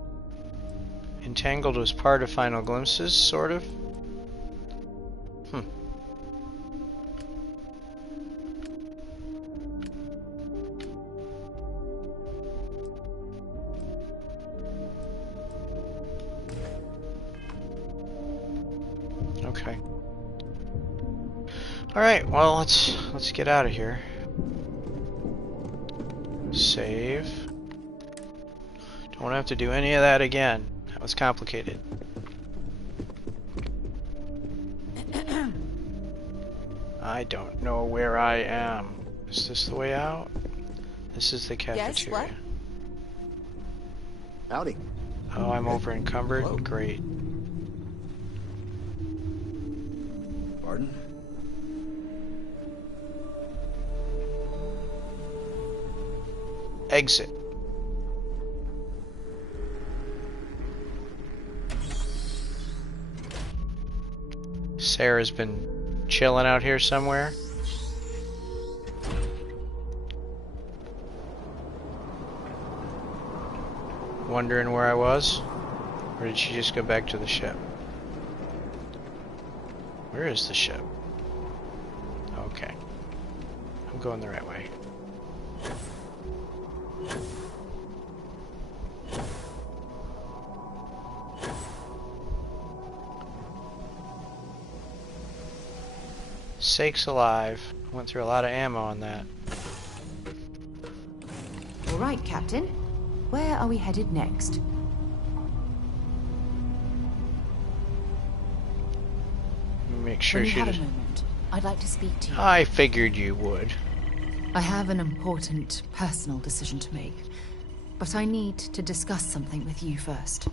Entangled was part of Final Glimpses, sort of? Okay. Alright, well, let's get out of here. Save. Don't have to do any of that again. That was complicated. I don't know where I am. Is this the way out? This is the cafeteria. Yes, what? Howdy. Oh, I'm over encumbered? Hello. Great. Pardon? Exit. Sarah's been chilling out here somewhere. Wondering where I was? Or did she just go back to the ship? Where is the ship? Okay. I'm going the right way. Sakes alive. Went through a lot of ammo on that. All right, Captain. Where are we headed next? Make sure When you she have a does. moment, I'd like to speak to you. I figured you would. I have an important personal decision to make, but I need to discuss something with you first.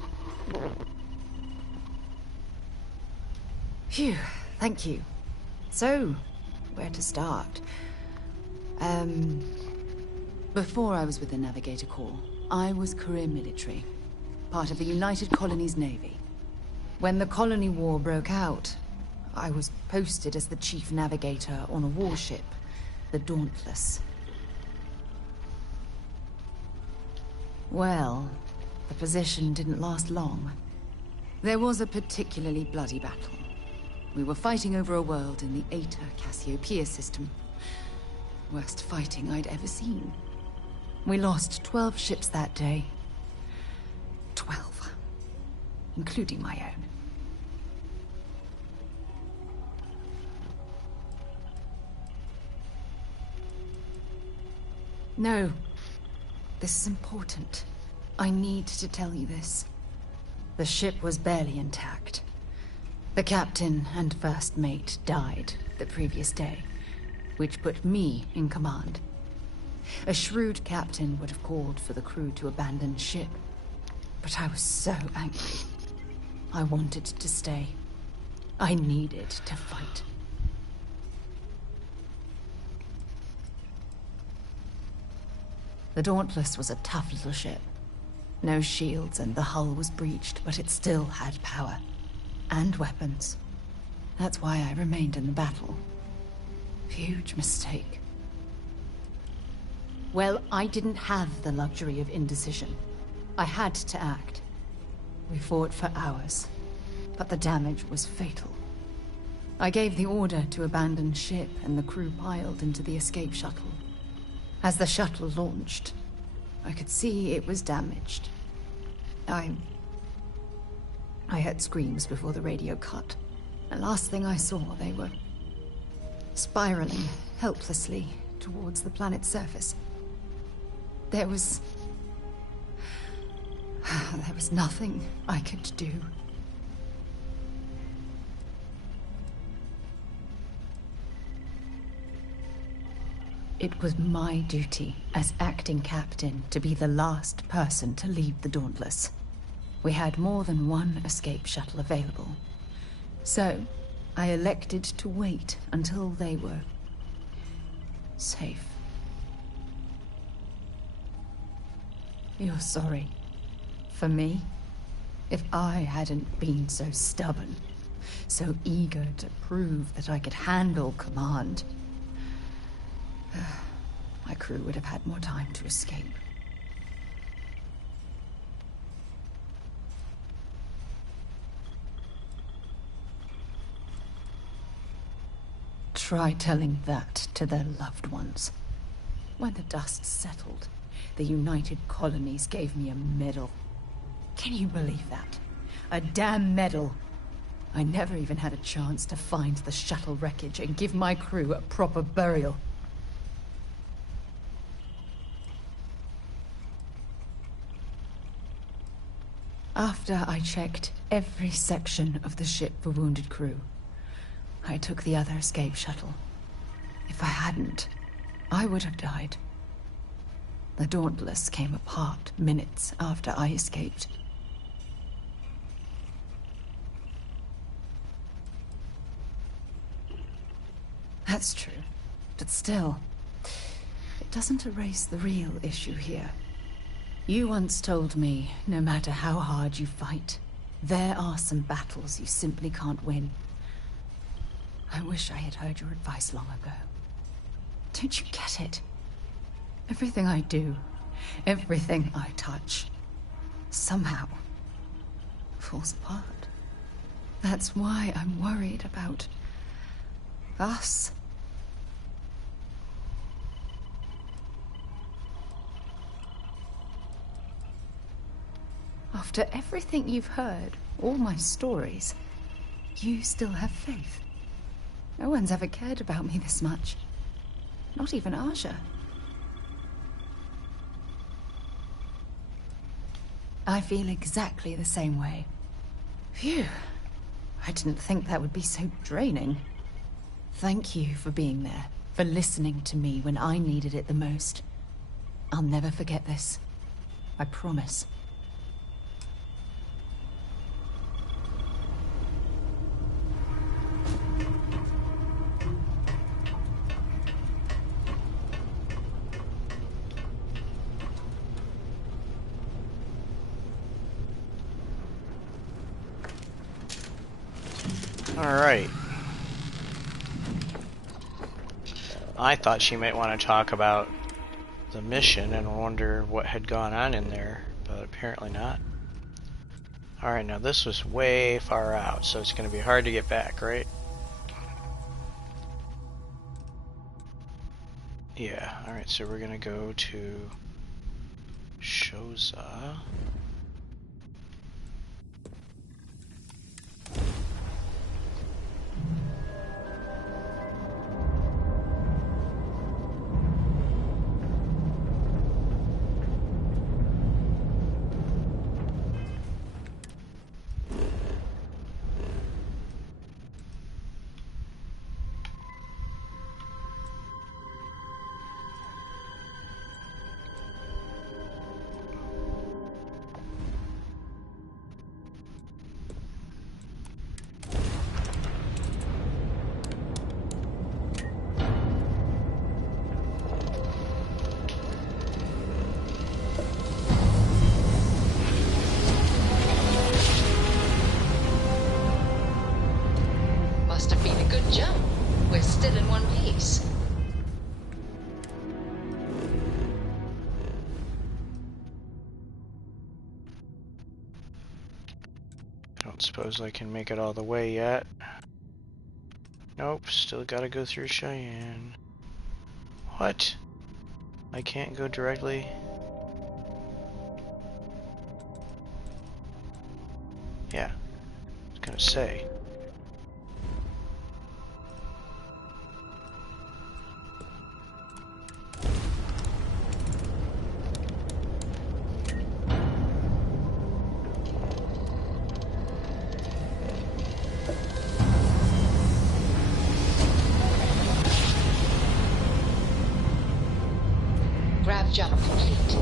Phew, thank you. So, where to start? Before I was with the Navigator Corps, I was career military, part of the United Colonies Navy. When the Colony War broke out, I was posted as the chief navigator on a warship, the Dauntless. Well, the position didn't last long. There was a particularly bloody battle. We were fighting over a world in the Eta Cassiopeia system. Worst fighting I'd ever seen. We lost 12 ships that day. 12. Including my own. No. This is important. I need to tell you this. The ship was barely intact. The captain and first mate died the previous day, which put me in command. A shrewd captain would have called for the crew to abandon ship, but I was so angry. I wanted to stay. I needed to fight. The Dauntless was a tough little ship. No shields and the hull was breached, but it still had power. And weapons. That's why I remained in the battle. Huge mistake. Well, I didn't have the luxury of indecision. I had to act. We fought for hours, but the damage was fatal. I gave the order to abandon ship and the crew piled into the escape shuttle. As the shuttle launched, I could see it was damaged. I heard screams before the radio cut. And last thing I saw, they were spiraling helplessly towards the planet's surface. There was nothing I could do. It was my duty as acting captain to be the last person to leave the Dauntless. We had more than one escape shuttle available. So, I elected to wait until they were safe. You're sorry. For me? If I hadn't been so stubborn, so eager to prove that I could handle command, my crew would have had more time to escape. Try telling that to their loved ones. When the dust settled, the United Colonies gave me a medal. Can you believe that? A damn medal. I never even had a chance to find the shuttle wreckage and give my crew a proper burial. After I checked every section of the ship for wounded crew, I took the other escape shuttle. If I hadn't, I would have died. The Dauntless came apart minutes after I escaped. That's true, but still, it doesn't erase the real issue here. You once told me, no matter how hard you fight, there are some battles you simply can't win. I wish I had heard your advice long ago. Don't you get it? Everything I do, everything I touch, somehow falls apart. That's why I'm worried about us. After everything you've heard, all my stories, you still have faith. No one's ever cared about me this much. Not even Asha. I feel exactly the same way. Phew. I didn't think that would be so draining. Thank you for being there, for listening to me when I needed it the most. I'll never forget this. I promise. Alright. I thought she might want to talk about the mission and wonder what had gone on in there, but apparently not. Alright, now this was way far out, so it's going to be hard to get back, right? Yeah, alright, so we're going to go to Shoza. Must have been a good jump. We're still in one piece. I don't suppose I can make it all the way yet. Nope, still gotta go through Cheyenne. What? I can't go directly? Yeah, I was gonna say. Grab jump complete.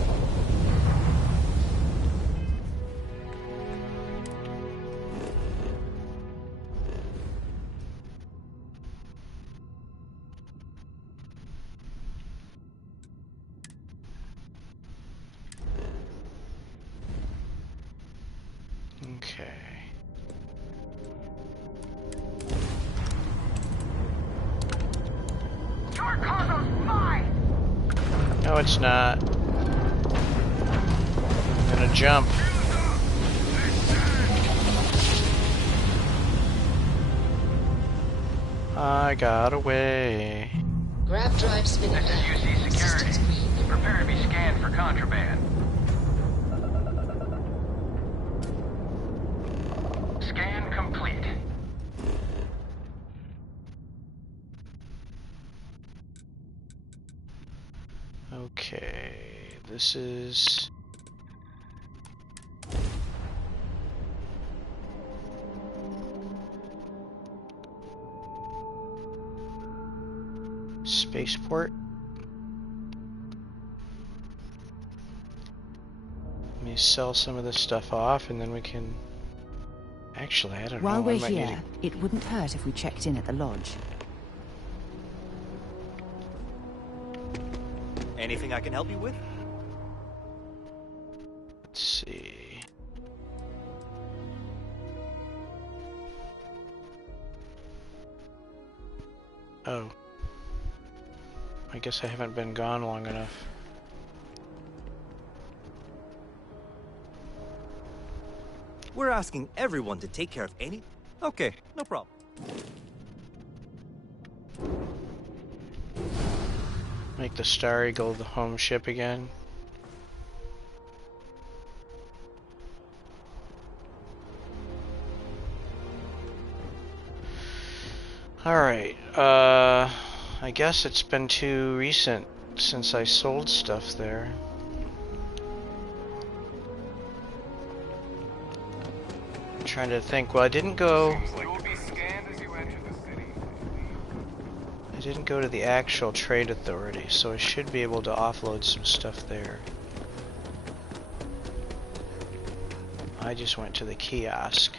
Okay. Your cargo's mine! No, it's not. I'm gonna jump. I got away. Grab drive spinning This is down. UC Systems Security. green. Prepare to be scanned for contraband. Scan complete. this is... Spaceport. Let me sell some of this stuff off and then we can... Actually, I don't know. While we're I might need here, it wouldn't hurt if we checked in at the lodge. Anything I can help you with? Let's see. Oh. I guess I haven't been gone long enough. We're asking everyone to take care of any... Okay, no problem. Make the Star Eagle the home ship again. Alright, I guess it's been too recent since I sold stuff there. I'm trying to think, well I didn't go... I didn't go to the actual trade authority, so I should be able to offload some stuff there. I just went to the kiosk.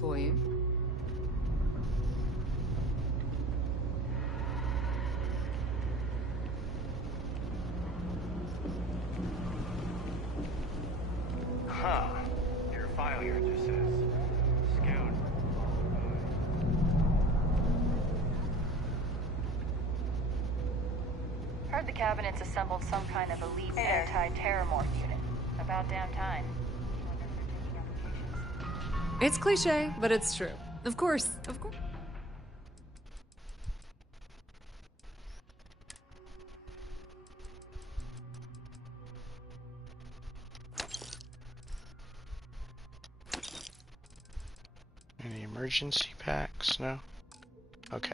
For you. Huh. Your file here just says Scout. Heard the cabinet's assembled some kind of elite anti-terror morph unit. About damn time. It's cliche, but it's true. Of course, of course. Any emergency packs? No? Okay.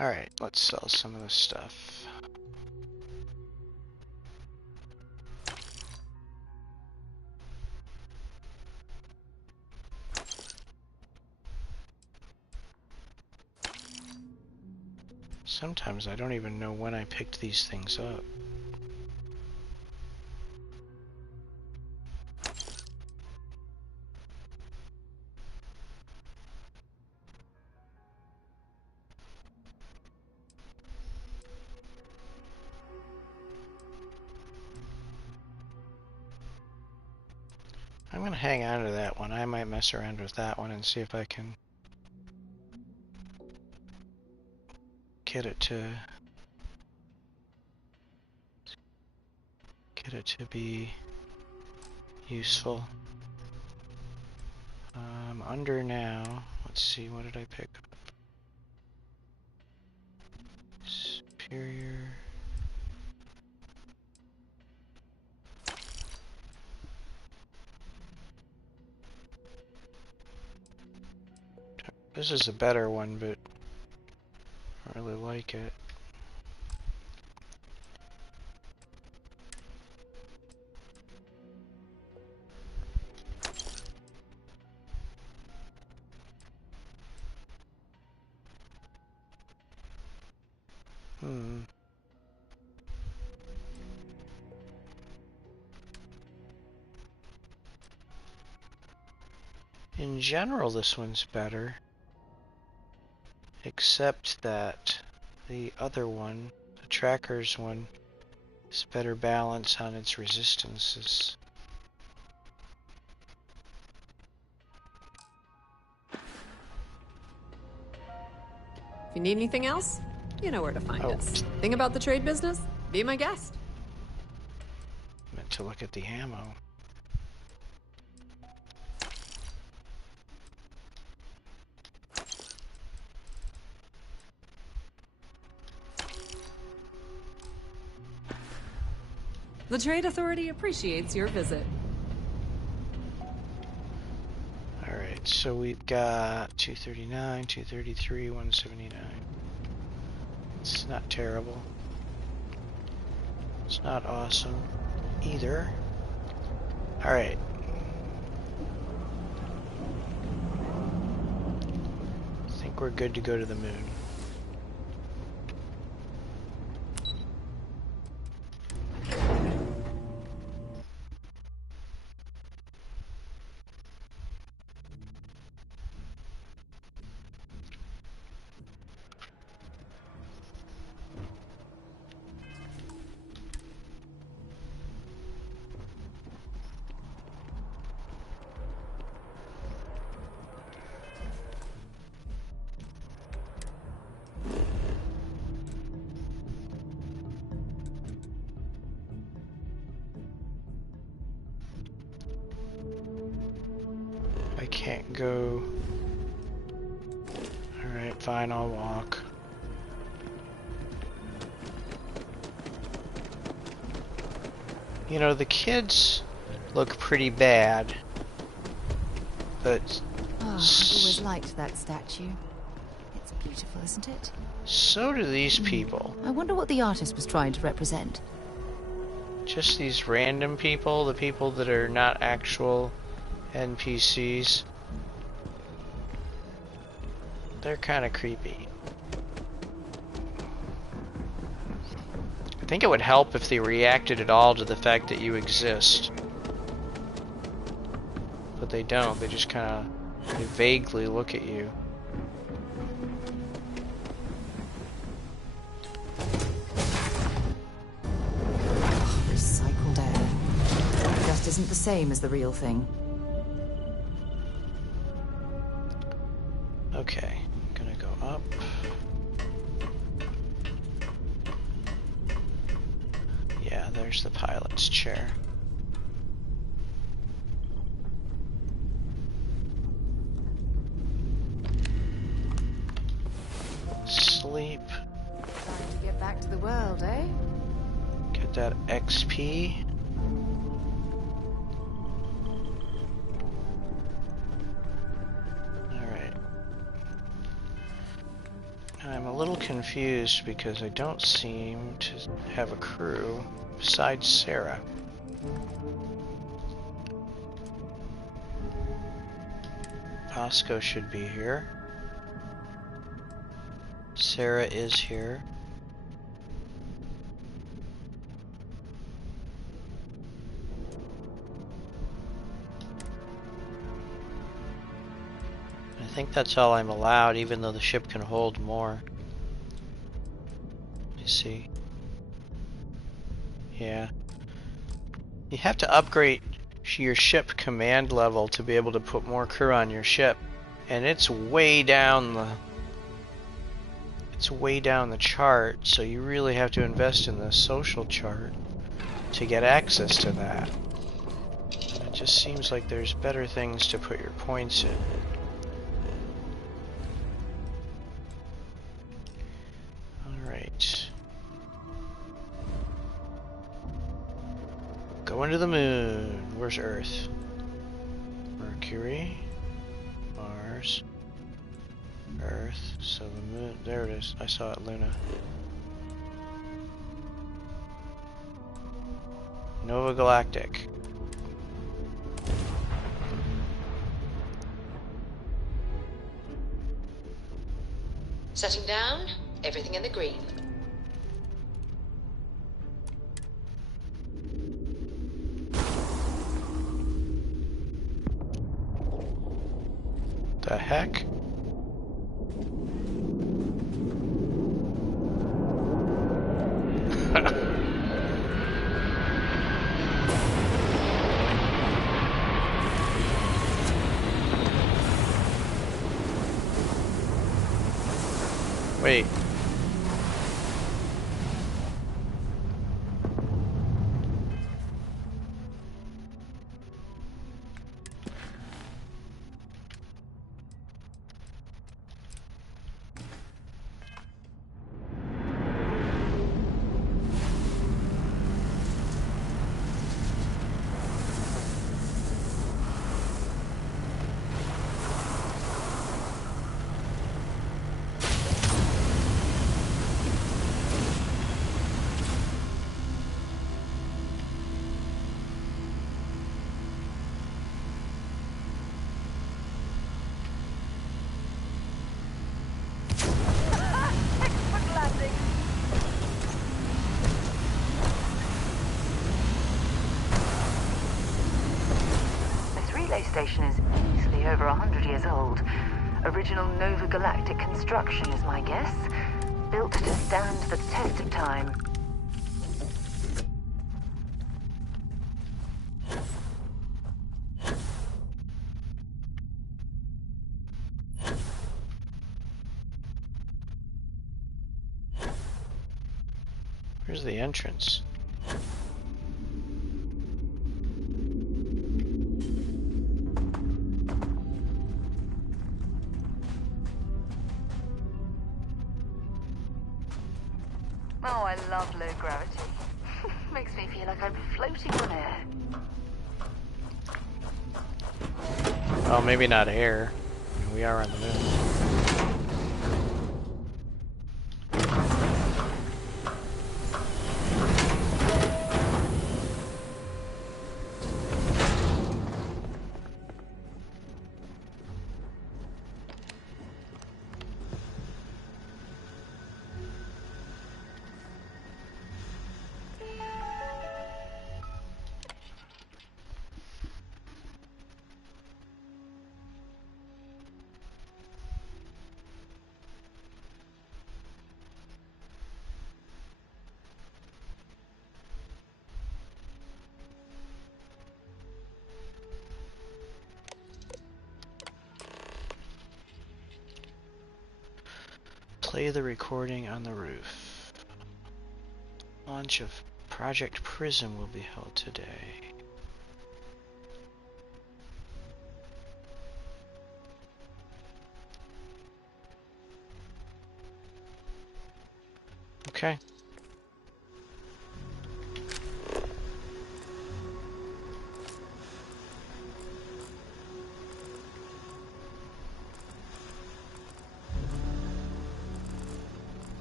Alright, let's sell some of this stuff. Sometimes I don't even know when I picked these things up. I'm gonna hang on to that one. I might mess around with that one and see if I can get it to be useful. I'm under now. Let's see, what did I pick up? Superior. This is a better one, but I really like it. In general, this one's better. Except that the other one, the tracker's one, is better balance on its resistances. If you need anything else, you know where to find us. Think about the trade business? Be my guest. Meant to look at the ammo. The Trade Authority appreciates your visit. Alright, so we've got 239, 233, 179. It's not terrible. It's not awesome either. Alright. I think we're good to go to the moon. I can't go. Alright, fine, I'll walk. You know, the kids look pretty bad, but Oh, I've always liked that statue. It's beautiful, isn't it? so do these people. I wonder what the artist was trying to represent. Just these random people, the people that are not actual NPCs. They're kind of creepy. I think it would help if they reacted at all to the fact that you exist. But they don't, they just kind of vaguely look at you. Recycled air. Just isn't the same as the real thing. Okay, gonna go up. Yeah, there's the pilot's chair. Sleep. Time to get back to the world, eh? Get that XP. Alright. I'm a little confused because I don't seem to have a crew besides Sarah. Bosco should be here. Sarah is here. I think that's all I'm allowed, even though the ship can hold more. You see? Yeah. You have to upgrade your ship command level to be able to put more crew on your ship. And it's way down the chart, so you really have to invest in the social chart to get access to that. And it just seems like there's better things to put your points in. Alright. Going to the moon. Where's Earth? Mercury. Mars. Earth. So the moon. There it is. I saw it, Luna. Nova Galactic. Setting down, everything in the green. The heck? Wait. space station is easily over 100 years old. Original Nova Galactic construction is my guess. Built to stand the test of time. Where's the entrance? Oh, I love low gravity. Makes me feel like I'm floating on air. Well, maybe not air. I mean, we are on the moon. Play the recording on the roof. Launch of Project Prism will be held today. Okay.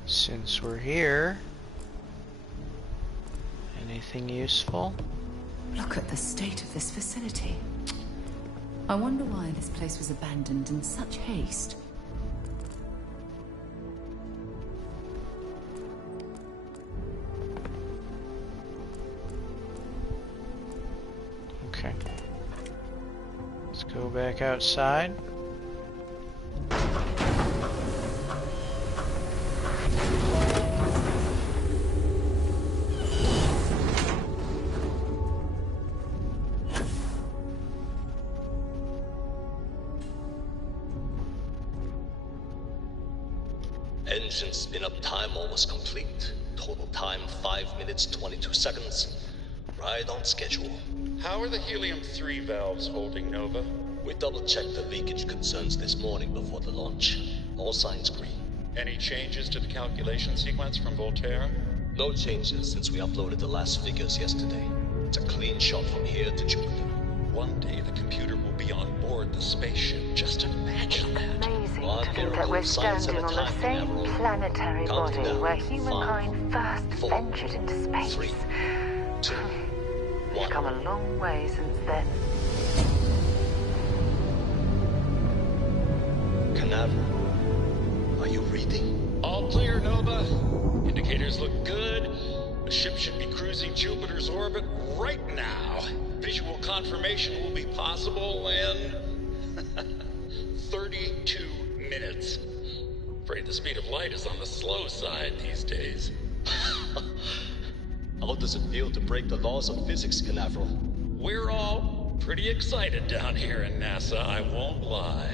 Since we're here, anything useful? Look at the state of this facility. I wonder why this place was abandoned in such haste. Okay. Let's go back outside. Engine spin-up time almost complete. Total time 5 minutes 22 seconds. Right on schedule. How are the helium-3 valves holding, Nova? We double-checked the leakage concerns this morning before the launch. All signs green. Any changes to the calculation sequence from Voltaire? No changes since we uploaded the last figures yesterday. It's a clean shot from here to Jupiter. One day the computer will be on board the spaceship. Just imagine that. Amazing to think that we're standing on the same planetary body where humankind first ventured into space. 3, 2, We've come a long way since then. Canaveral, are you reading? All clear, Nova. Indicators look good. The ship should be cruising Jupiter's orbit right now. Visual confirmation will be possible in 32 minutes. Afraid the speed of light is on the slow side these days. How does it feel to break the laws of physics, Canaveral? We're all pretty excited down here in NASA, I won't lie.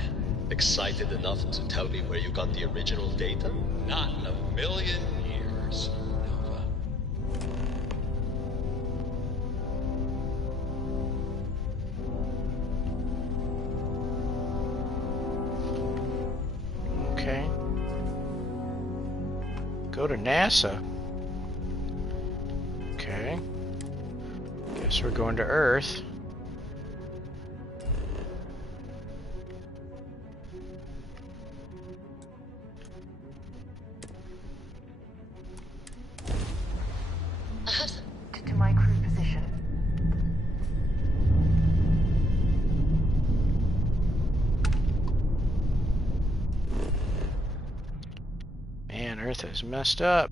Excited enough to tell me where you got the original data? Not in a million years, Nova. Okay. Go to NASA. Okay. Guess we're going to Earth. To my crew position. Man, Earth is messed up.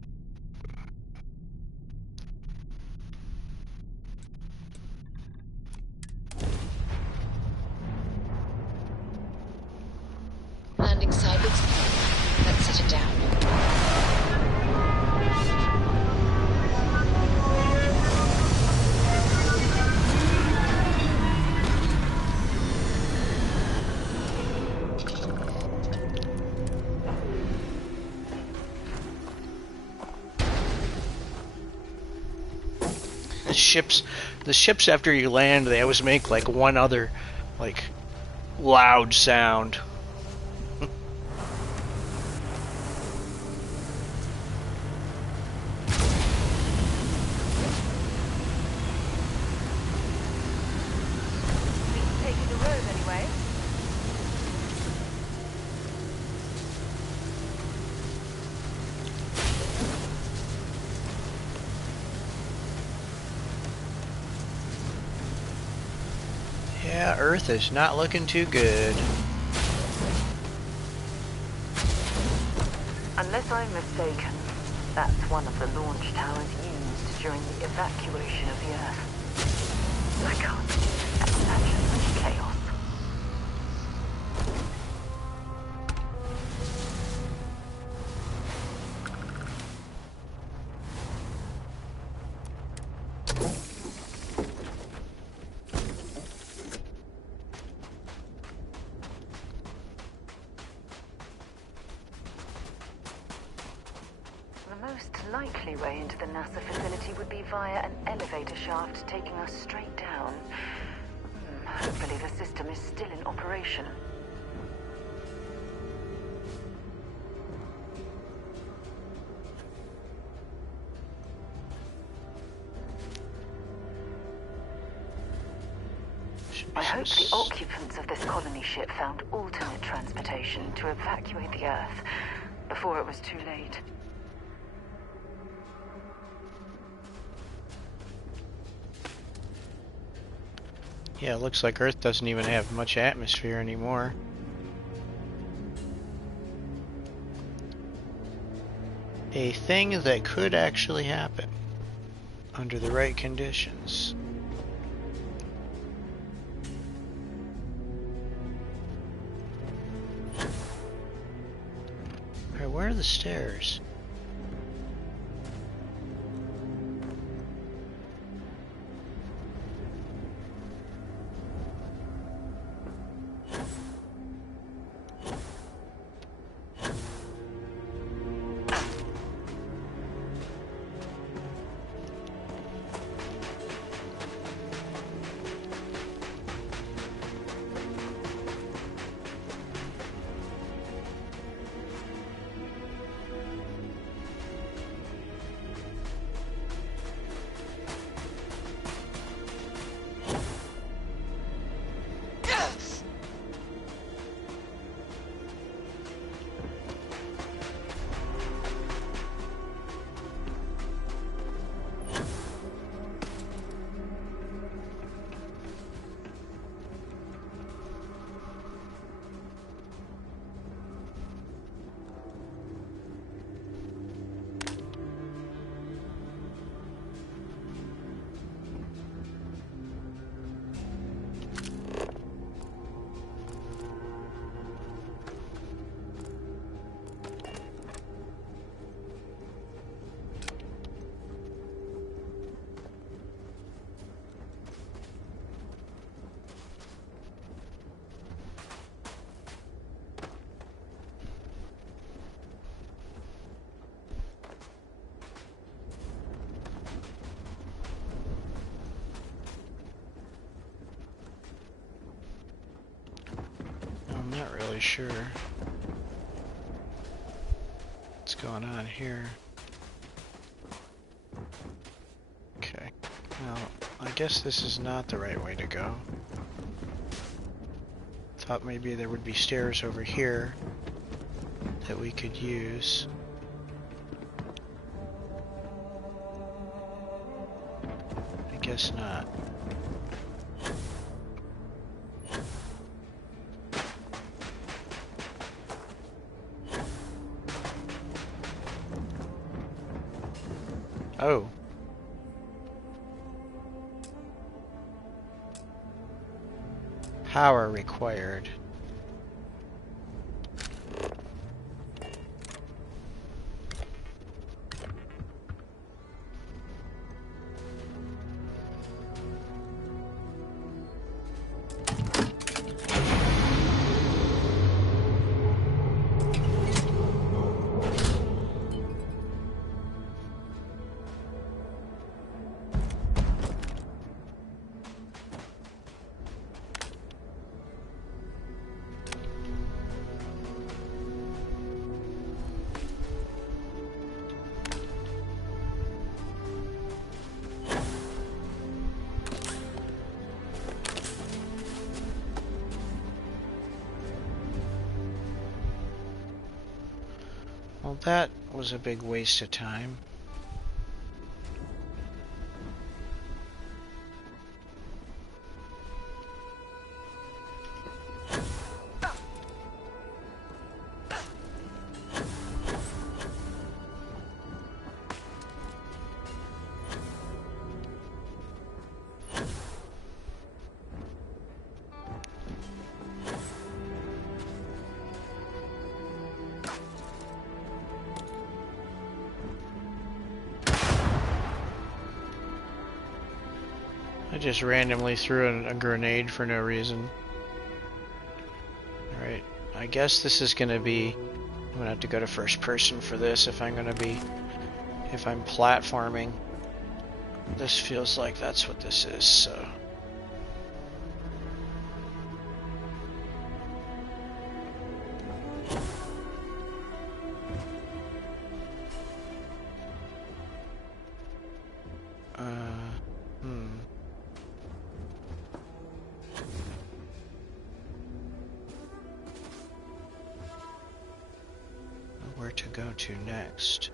the ships after you land, they always make like one other, like, loud sound. Taking the road anyway. Yeah, Earth is not looking too good. Unless I'm mistaken, that's one of the launch towers used during the evacuation of the Earth. I can't imagine such chaos. The most likely way into the NASA facility would be via an elevator shaft taking us straight down. Hopefully the system is still in operation. I hope the occupants of this colony ship found alternate transportation to evacuate the Earth before it was too late. Yeah, it looks like Earth doesn't even have much atmosphere anymore. A thing that could actually happen under the right conditions. Alright, where are the stairs? I'm not really sure what's going on here. Okay, well, I guess this is not the right way to go. Thought maybe there would be stairs over here that we could use. I guess not. Oh. Power required. Well, that was a big waste of time. I just randomly threw a grenade for no reason. Alright, I guess this is gonna be... I'm gonna have to go to first person for this if I'm platforming. This feels like that's what this is, so... Where to go to next?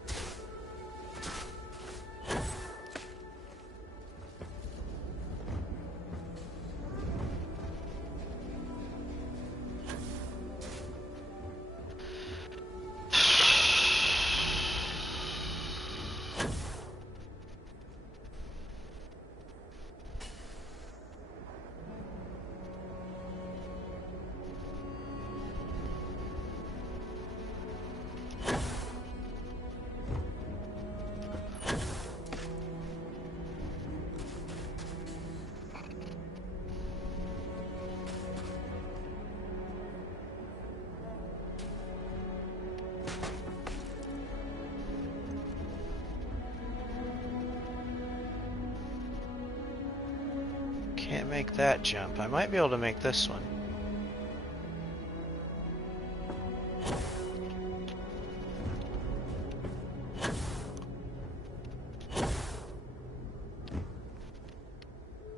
Can't make that jump. I might be able to make this one.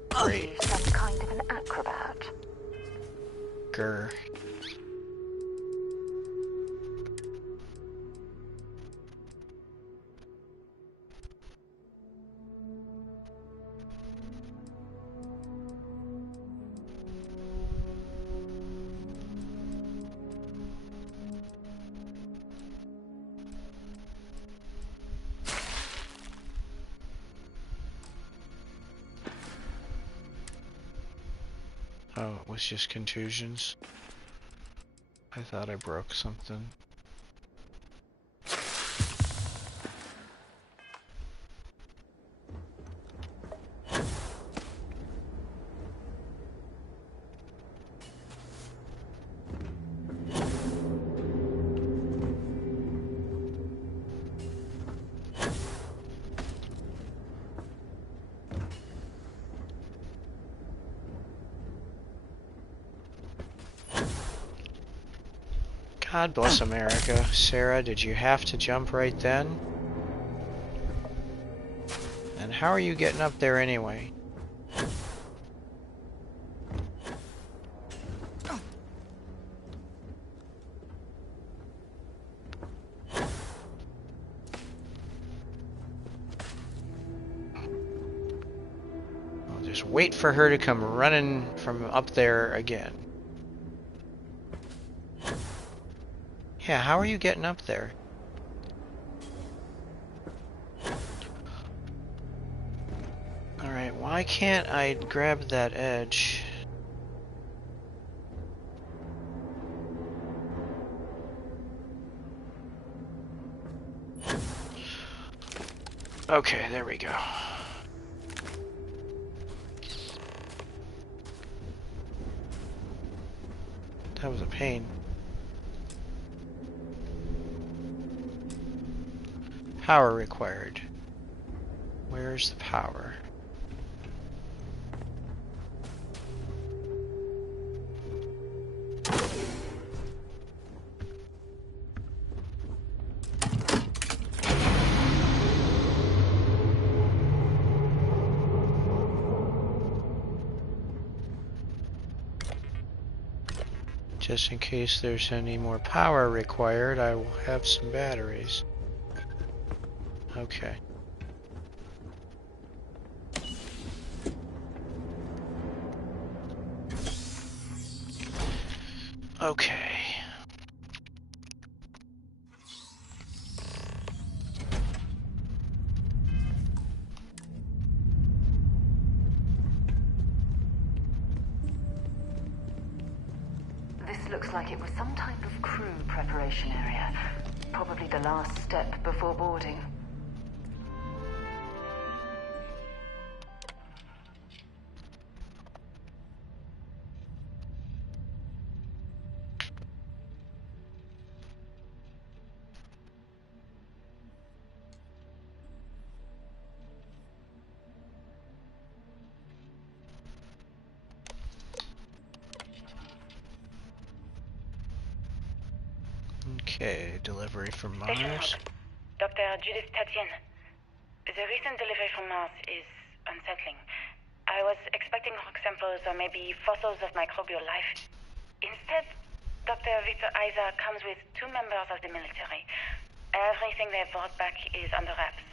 Great. Some kind of an acrobat. Grr. Oh, it was just contusions. I thought I broke something. God bless America. Sarah, did you have to jump right then? And how are you getting up there anyway? I'll just wait for her to come running from up there again. Yeah, how are you getting up there? Alright, why can't I grab that edge? Okay, there we go. That was a pain. Power required. Where's the power? Just in case there's any more power required, I will have some batteries. Okay. Okay. This looks like it was some type of crew preparation area. Probably the last step before boarding. Okay, delivery from Station Mars. Hawk. Dr. Judith Tatian. The recent delivery from Mars is unsettling. I was expecting rock samples or maybe fossils of microbial life. Instead, Dr. Victor Isa comes with 2 members of the military. Everything they brought back is under wraps.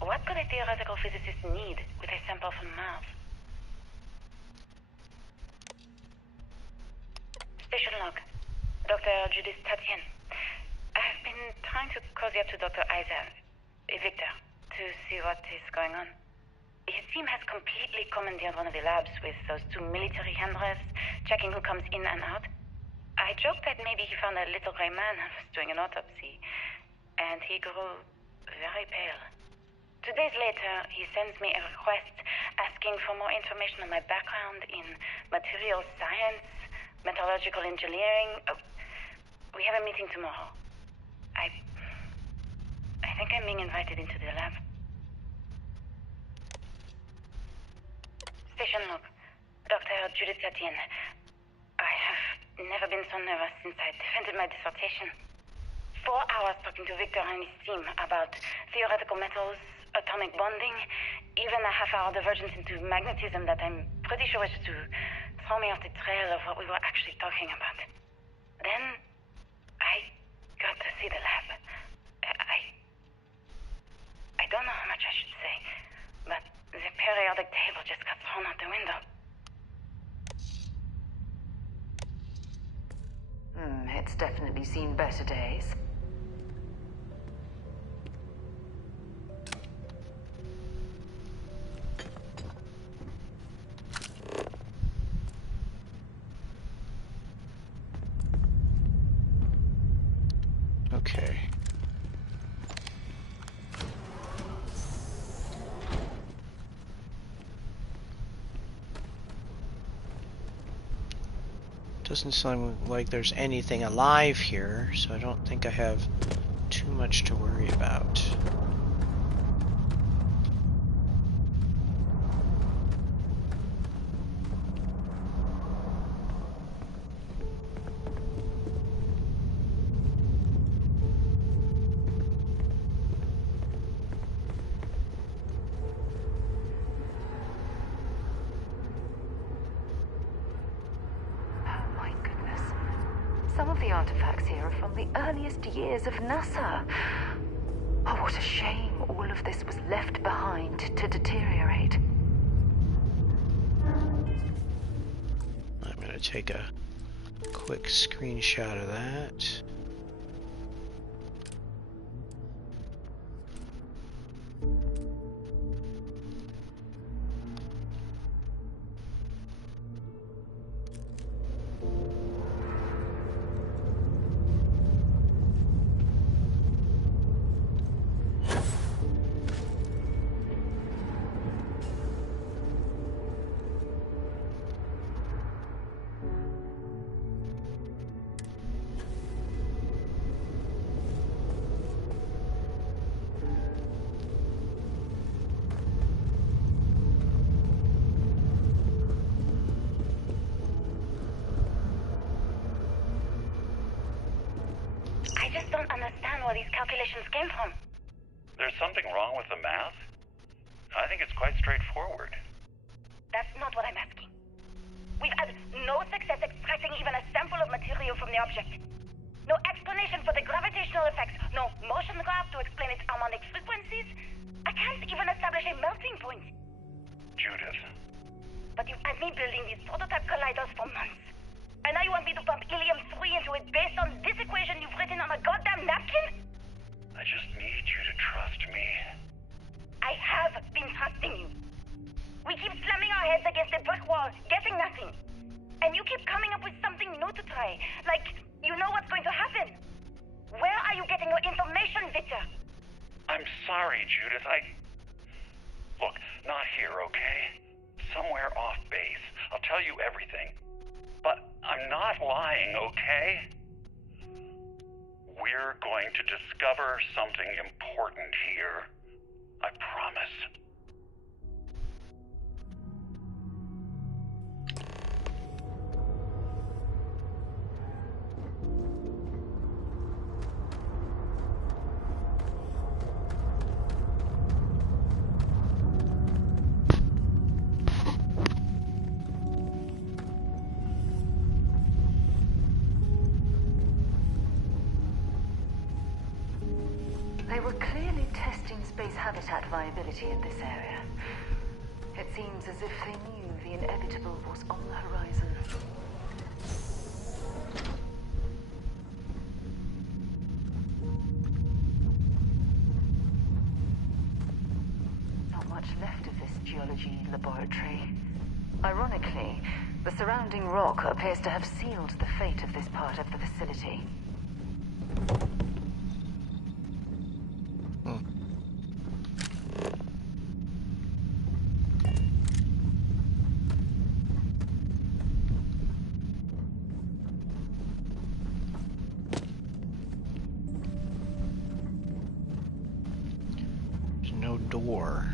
What could a theoretical physicist need with a sample from Mars? Station log. Dr. Judith Tatian. I've been trying to cozy up to Dr. Isa, Victor, to see what is going on. His team has completely commandeered one of the labs with those 2 military handlers, checking who comes in and out. I joked that maybe he found a little gray man and was doing an autopsy, and he grew very pale. 2 days later, he sends me a request asking for more information on my background in material science, metallurgical engineering. Oh, we have a meeting tomorrow. I think I'm being invited into the lab. Station log. Dr. Judith Tatian. I have never been so nervous since I defended my dissertation. 4 hours talking to Victor and his team about theoretical metals, atomic bonding, even a half-hour divergence into magnetism that I'm pretty sure was to throw me off the trail of what we were actually talking about. Then, I got to see the lab. I don't know how much I should say, but the periodic table just got thrown out the window. It's definitely seen better days. Okay. Doesn't sound like there's anything alive here, so I don't think I have too much to worry about. Some of the artifacts here are from the earliest years of NASA. Oh, what a shame all of this was left behind to deteriorate. I'm going to take a quick screenshot of that. Where these calculations came from. There's something wrong with the math? I think it's quite straightforward. That's not what I'm asking. We've had no success extracting even a sample of material from the object. No explanation for the gravitational effects, no motion graph to explain its harmonic frequencies. I can't even establish a melting point. Judith. But you've had me building these prototype colliders for months. And now you want me to pump helium-3 into it based on this equation you've written on a goddamn napkin? I just need you to trust me. I have been trusting you. We keep slamming our heads against a brick wall, getting nothing. And you keep coming up with something new to try. Like, you know what's going to happen. Where are you getting your information, Victor? I'm sorry, Judith. Look, not here, okay? Somewhere off base. I'll tell you everything. But I'm not lying, okay? We're going to discover something important here. I promise. They were clearly testing space habitat viability in this area. It seems as if they knew the inevitable was on the horizon. Not much left of this geology laboratory. Ironically, the surrounding rock appears to have sealed the fate of this part of the facility. Door.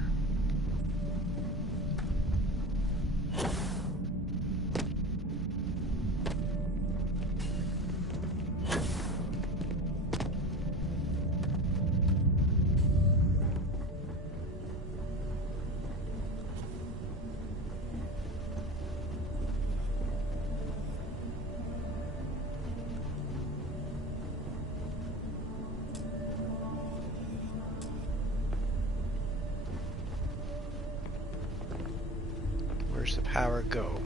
Where's the power go?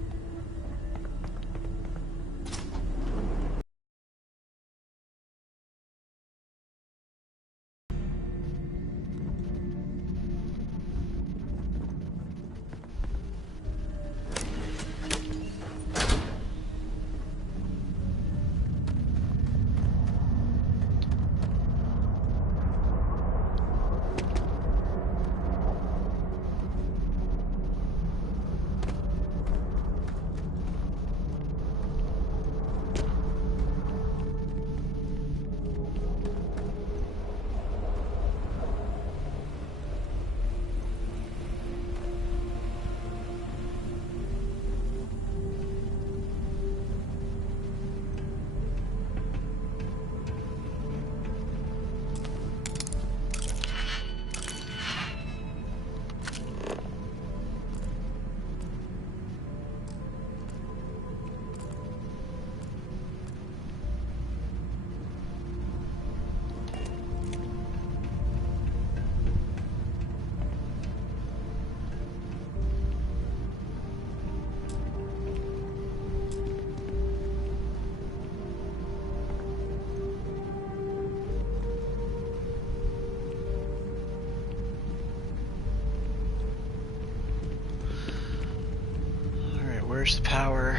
Where's the power?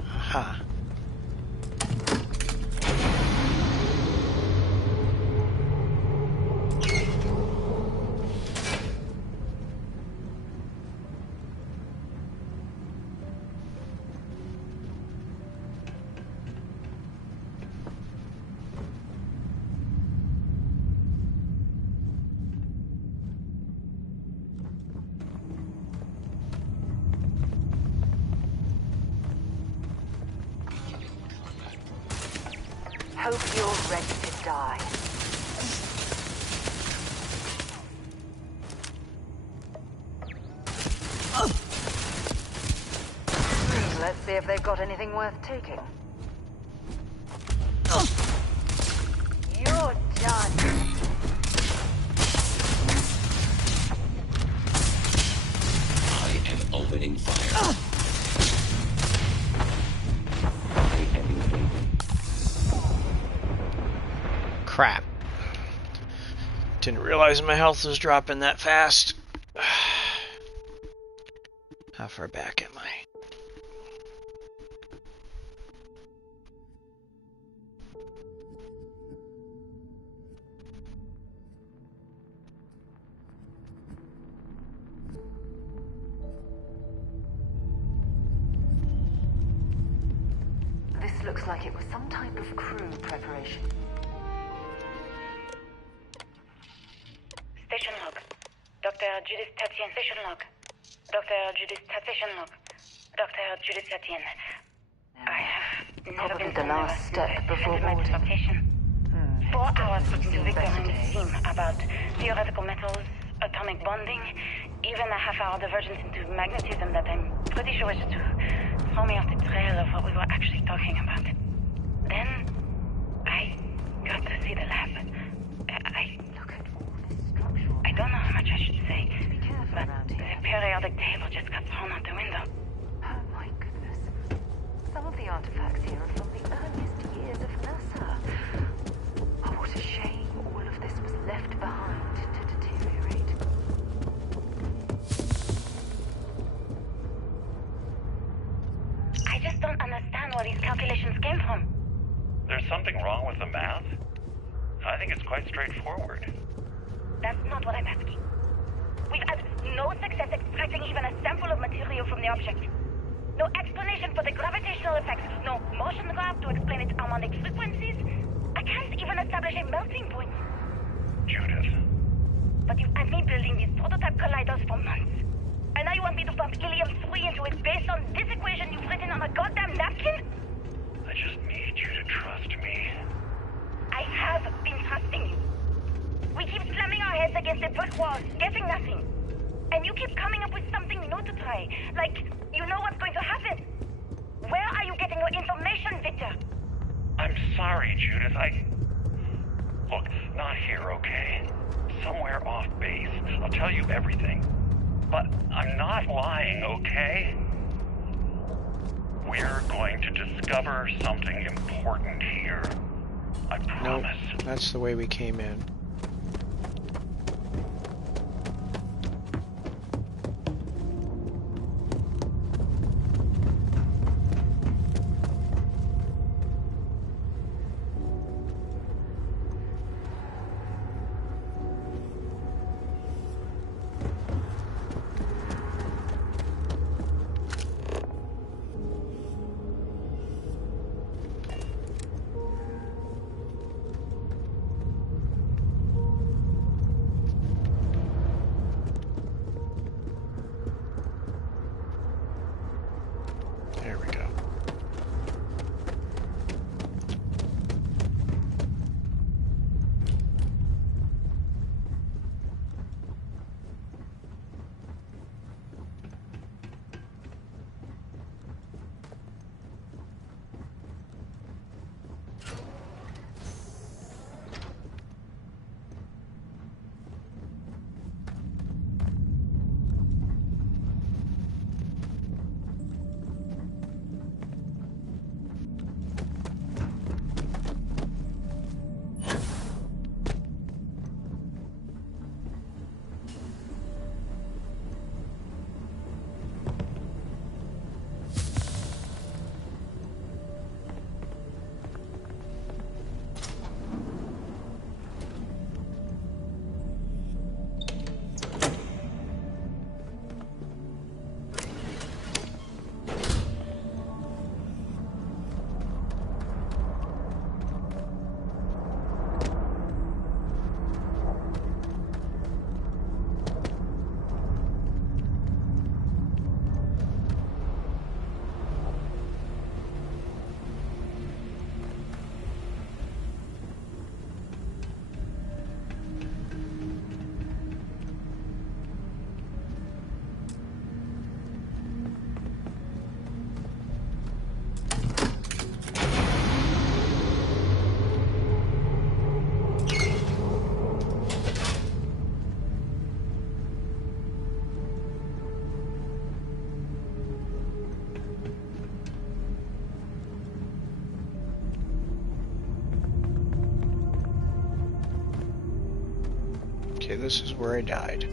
Aha. Hope you're ready to die. See if they've got anything worth taking. You're done. I am opening fire. I am invading. Crap. Didn't realize my health was dropping that fast. How far back am I? This looks like it was some type of crew preparation. Station log. Dr. Judith Tatien, station log. Dr. Judith Station log. Dr. Judith Tatien. I have never Probably been the last step before boarding. 4 hours talking to Victor and his team about theoretical metals, atomic bonding, even a half-hour divergence into magnetism that I'm pretty sure was just to throw me off the trail of what we were actually talking about. Then, I got to see the lab. I don't know how much I should say, but the periodic table just got thrown out the window. Oh my goodness. Some of the artifacts here are from the earliest years of NASA. Oh, what a shame all of this was left behind to deteriorate. I just don't understand where these calculations came from. There's something wrong with the math? I think it's quite straightforward. That's not what I'm asking. We've had no success extracting even a sample of material from the object. No explanation for the gravitational effects. No motion graph to explain its harmonic frequencies. I can't even establish a melting point. Judith. But you've had me building these prototype colliders for months. And now you want me to pump helium-3 into it based on this equation you've written on a goddamn napkin? I just need you to trust me. I have been trusting you. We keep slamming our heads against a brick wall, getting nothing. And you keep coming up with something new to try. Like, you know what's going to happen. Where are you getting your information, Victor? I'm sorry, Judith. Look, not here, okay? Somewhere off base. I'll tell you everything. But I'm not lying, okay? We're going to discover something important here. I promise. Nope, that's the way we came in. There we go. Okay, this is where I died.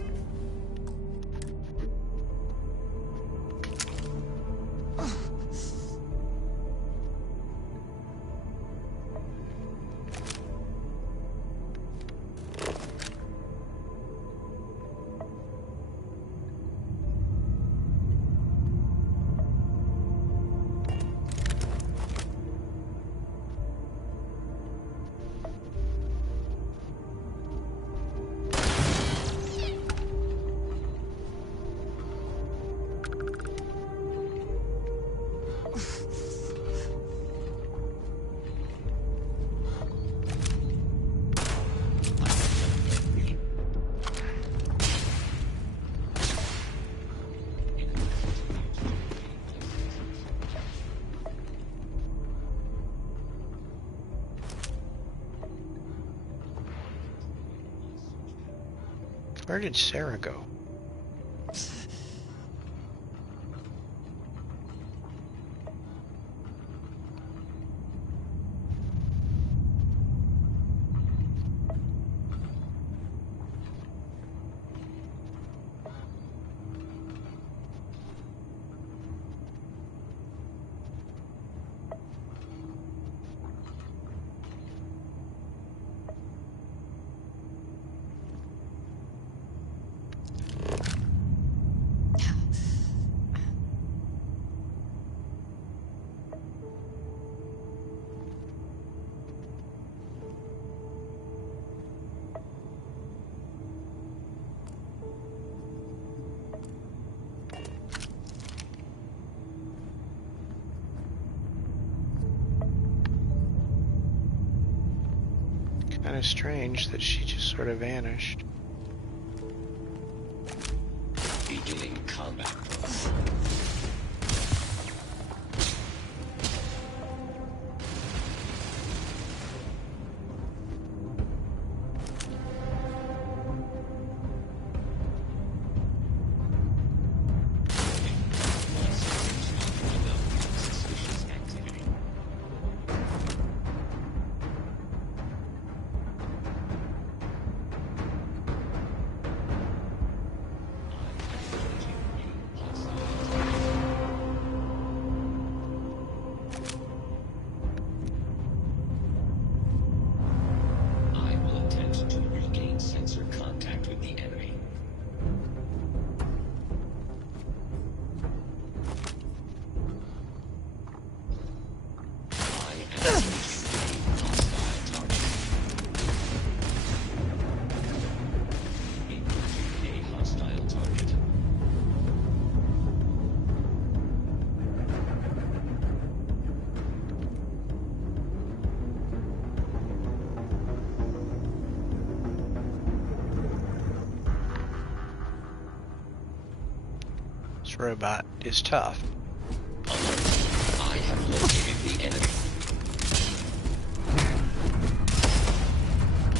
Where did Sarah go? Kind of strange that she just sort of vanished. Beginning combat. This robot is tough. I have located the enemy.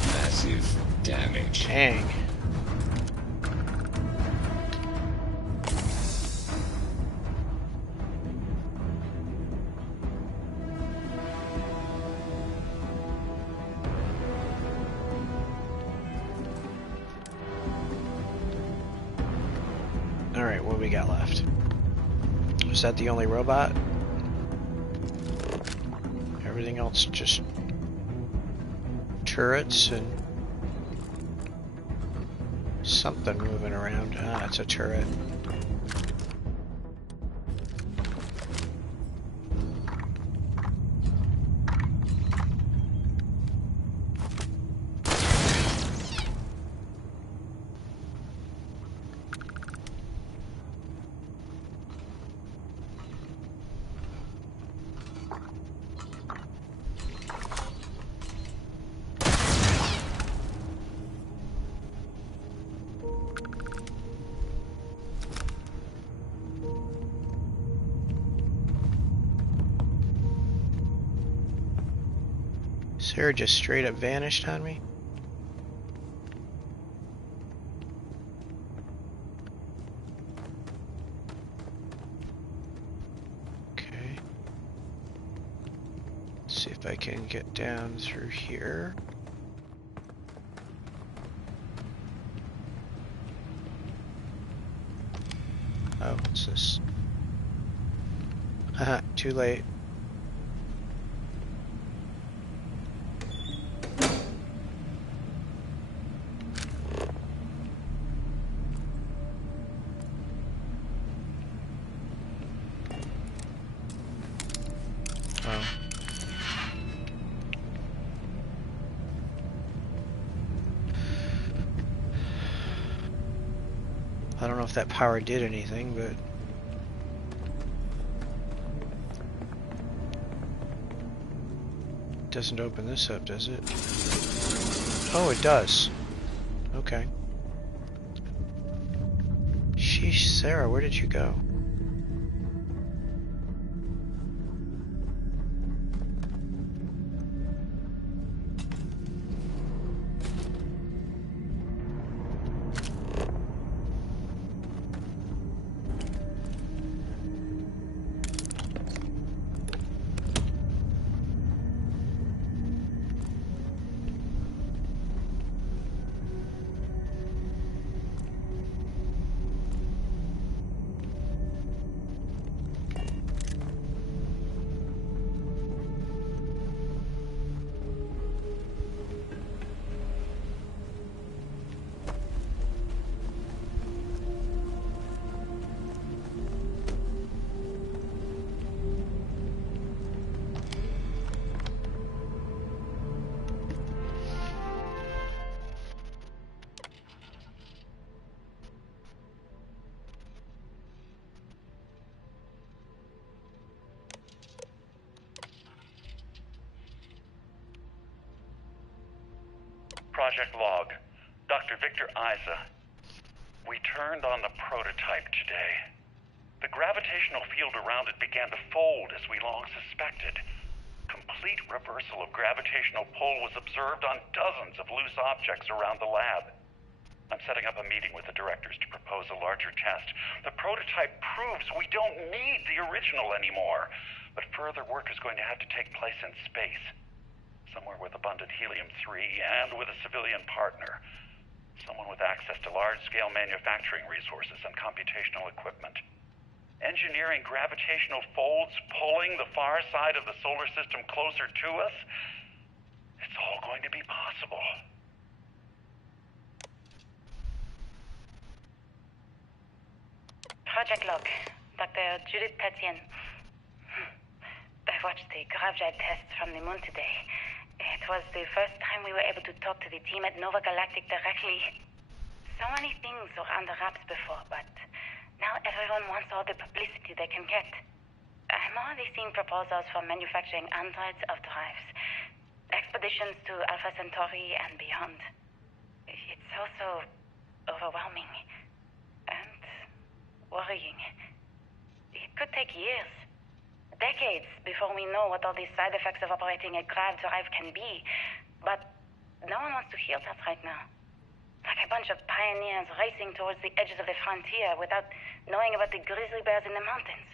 Massive damage. Dang. Alright, what we got left? Was that the only robot? Everything else just turrets and something moving around. Ah, it's a turret. Sarah just straight up vanished on me. Okay. Let's see if I can get down through here. Oh, what's this? Haha, too late. I don't know if that power did anything, but... It doesn't open this up, does it? Oh, it does. Okay. Sheesh, Sarah, where did you go? Project Log. Dr. Victor Isa. We turned on the prototype today. The gravitational field around it began to fold as we long suspected. Complete reversal of gravitational pull was observed on dozens of loose objects around the lab. I'm setting up a meeting with the directors to propose a larger test. The prototype proves we don't need the original anymore, but further work is going to have to take place in space. Somewhere with abundant helium-3 and with a civilian partner. Someone with access to large-scale manufacturing resources and computational equipment. Engineering gravitational folds pulling the far side of the solar system closer to us? It's all going to be possible. Project Log. Dr. Judith Tatian. I watched the GravJet test from the moon today. It was the first time we were able to talk to the team at Nova Galactic directly. So many things were under wraps before, but now everyone wants all the publicity they can get. I'm already seeing proposals for manufacturing androids of drives, expeditions to Alpha Centauri and beyond. It's also overwhelming and worrying. It could take years. Decades before we know what all these side effects of operating a grav drive can be. But no one wants to hear that right now. Like a bunch of pioneers racing towards the edges of the frontier without knowing about the grizzly bears in the mountains.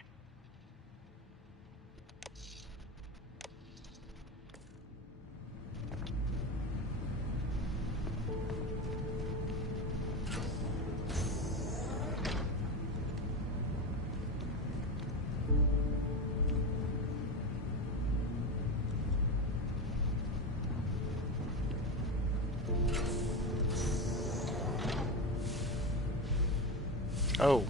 Oh.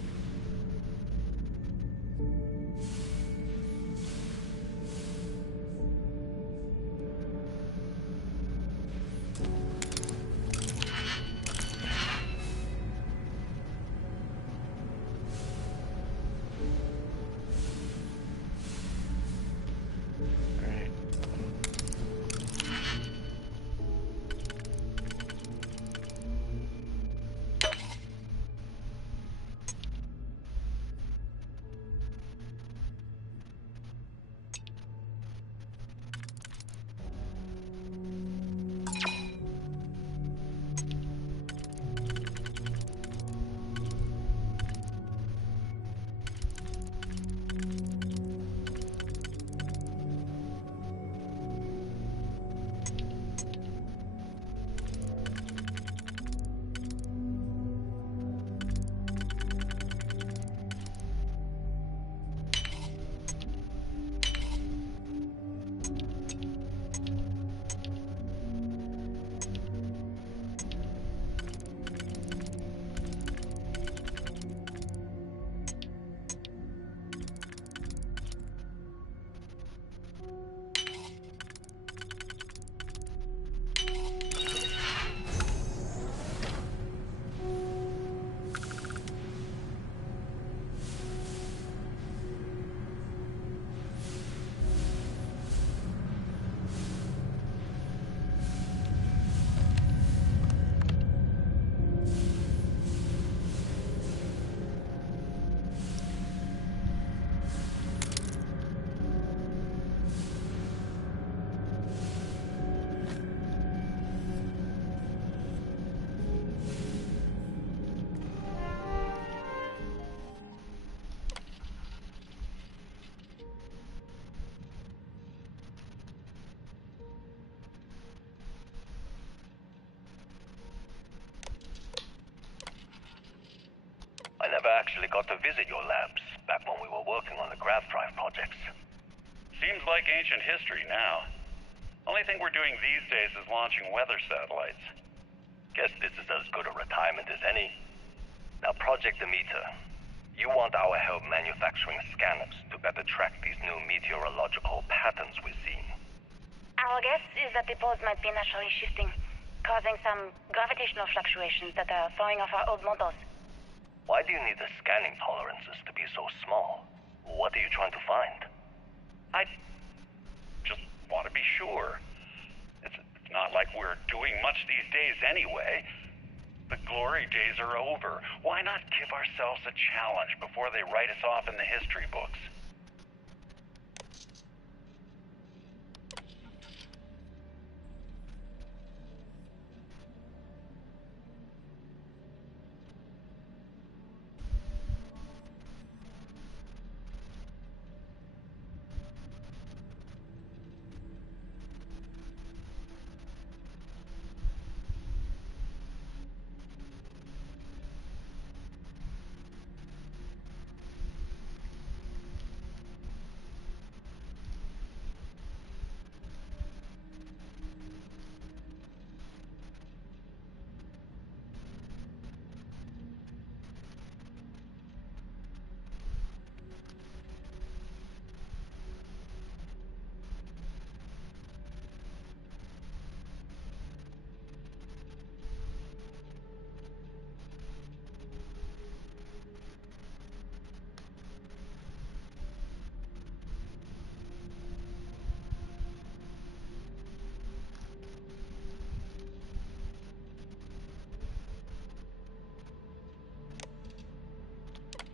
actually got to visit your labs back when we were working on the grav drive projects. Seems like ancient history now. Only thing we're doing these days is launching weather satellites. Guess this is as good a retirement as any. Now, Project Demeter, you want our help manufacturing scanners to better track these new meteorological patterns we're seeing. Our guess is that the poles might be naturally shifting, causing some gravitational fluctuations that are throwing off our old models. Why do you need the scanning tolerances to be so small? What are you trying to find? I just want to be sure. It's not like we're doing much these days anyway. The glory days are over. Why not give ourselves a challenge before they write us off in the history books?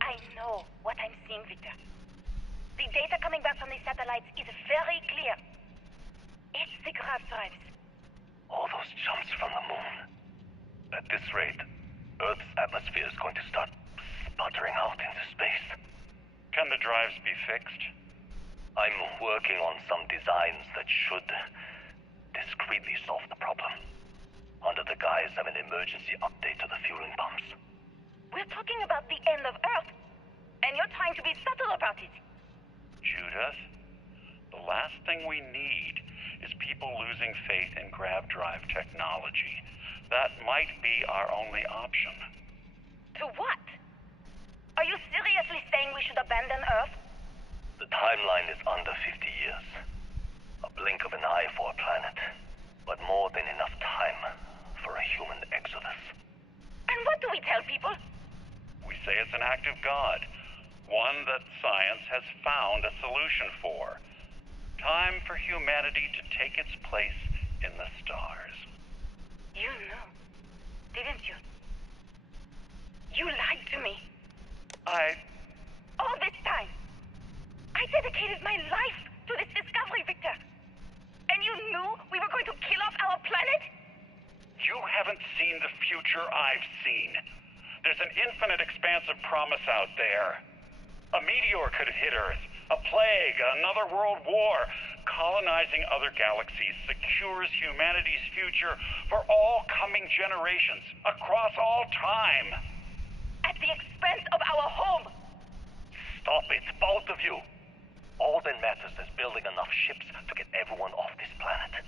I know what I'm seeing, Victor. The data coming back from the satellites is very clear. It's the grav drives. All those jumps from the moon. At this rate, Earth's atmosphere is going to start sputtering out into space. Can the drives be fixed? I'm working on some designs that should discreetly solve the problem, under the guise of an emergency update to the fueling pumps. We're talking about the end of Earth, and you're trying to be subtle about it. Judith, the last thing we need is people losing faith in grav drive technology. That might be our only option. To what? Are you seriously saying we should abandon Earth? The timeline is under 50 years. A blink of an eye for a planet, but more than enough time for a human exodus. And what do we tell people? We say it's an act of God, one that science has found a solution for. Time for humanity to take its place in the stars. You knew, didn't you? You lied to me. All this time, I dedicated my life to this discovery, Victor. And you knew we were going to kill off our planet? You haven't seen the future I've seen. There's an infinite expanse of promise out there. A meteor could hit Earth, a plague, another world war. Colonizing other galaxies secures humanity's future for all coming generations, across all time. At the expense of our home. Stop it, both of you. All that matters is building enough ships to get everyone off this planet.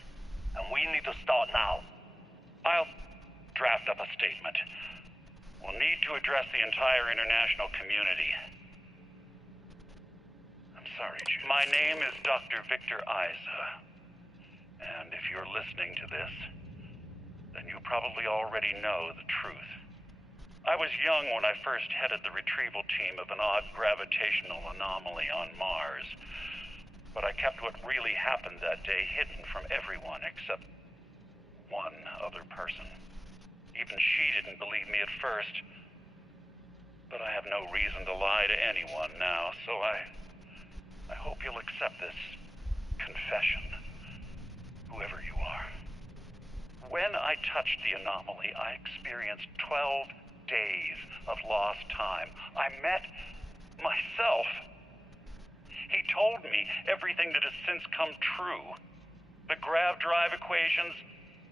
And we need to start now. I'll draft up a statement. We'll need to address the entire international community. I'm sorry, Jude. My name is Dr. Victor Isa. And if you're listening to this, then you probably already know the truth. I was young when I first headed the retrieval team of an odd gravitational anomaly on Mars. But I kept what really happened that day hidden from everyone except one other person. Even she didn't believe me at first. But I have no reason to lie to anyone now, so I hope you'll accept this confession, whoever you are. When I touched the anomaly, I experienced 12 days of lost time. I met myself. He told me everything that has since come true. The grav drive equations,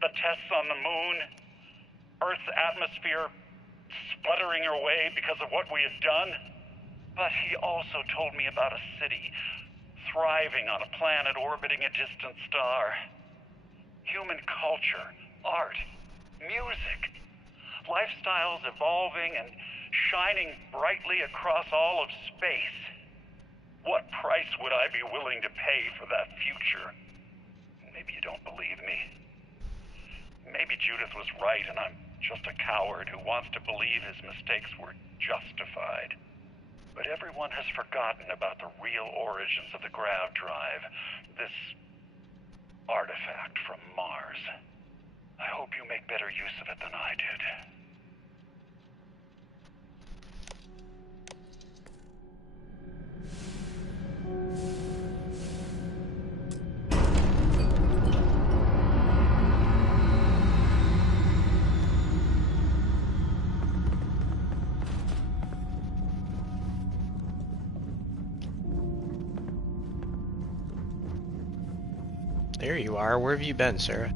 the tests on the moon, Earth's atmosphere buttering her way because of what we had done. But he also told me about a city thriving on a planet orbiting a distant star. Human culture, art, music, lifestyles evolving and shining brightly across all of space. What price would I be willing to pay for that future? Maybe you don't believe me. Maybe Judith was right and I'm just a coward who wants to believe his mistakes were justified. But everyone has forgotten about the real origins of the grav drive, this artifact from Mars. I hope you make better use of it than I did. There you are. Where have you been, Sarah?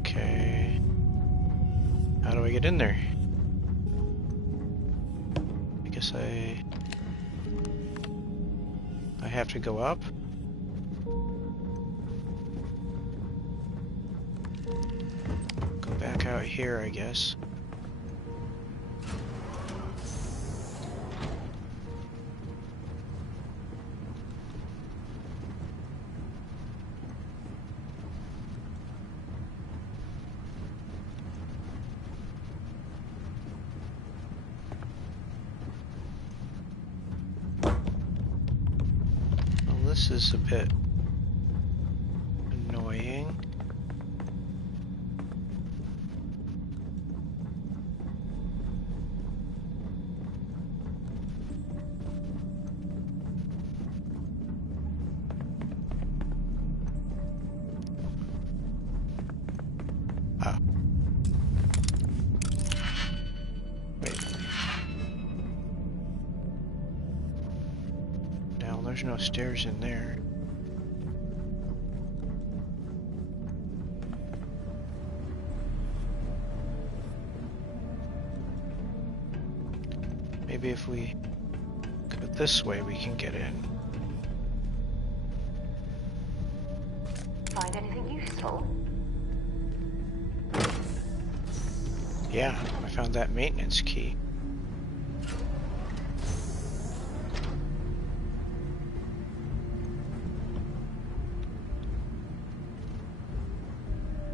Okay. How do I get in there? I guess I have to go up? Go back out here, I guess. This is a bit annoying. Oh. Wait. Now there's no stairs in there. Maybe if we go this way, we can get in. Find anything useful? Yeah, I found that maintenance key.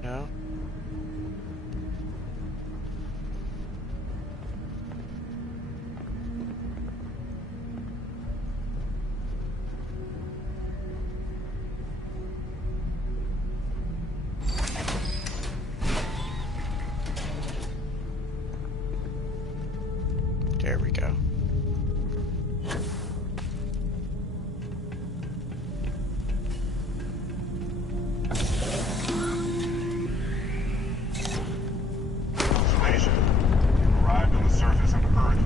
No? There we go. Constellation, you've arrived on the surface of Earth.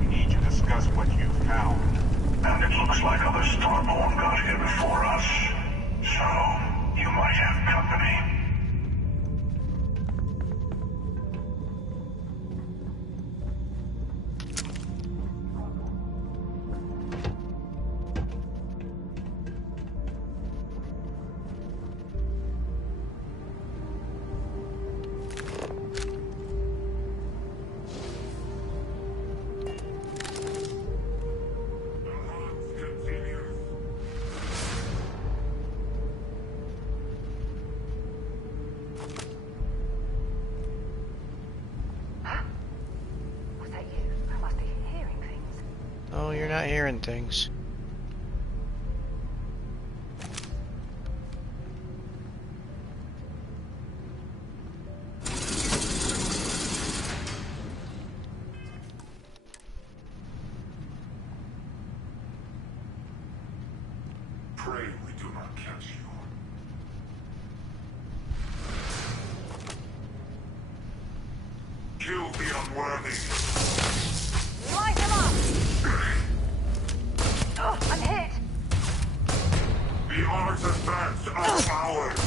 We need to discuss what you found. And it looks like other Starborn got here before us. So, you might have company. Oh, you're not hearing things. Pray we do not catch you. Kill the unworthy. Light him up! Oh, I'm hit! The artifacts are ours.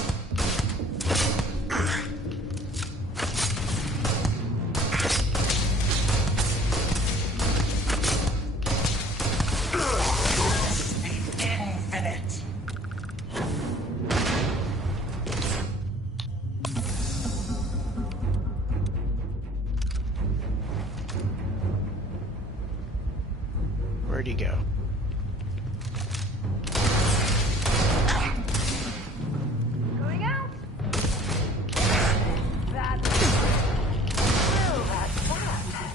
Where'd he go? Going out. That's well, that's that.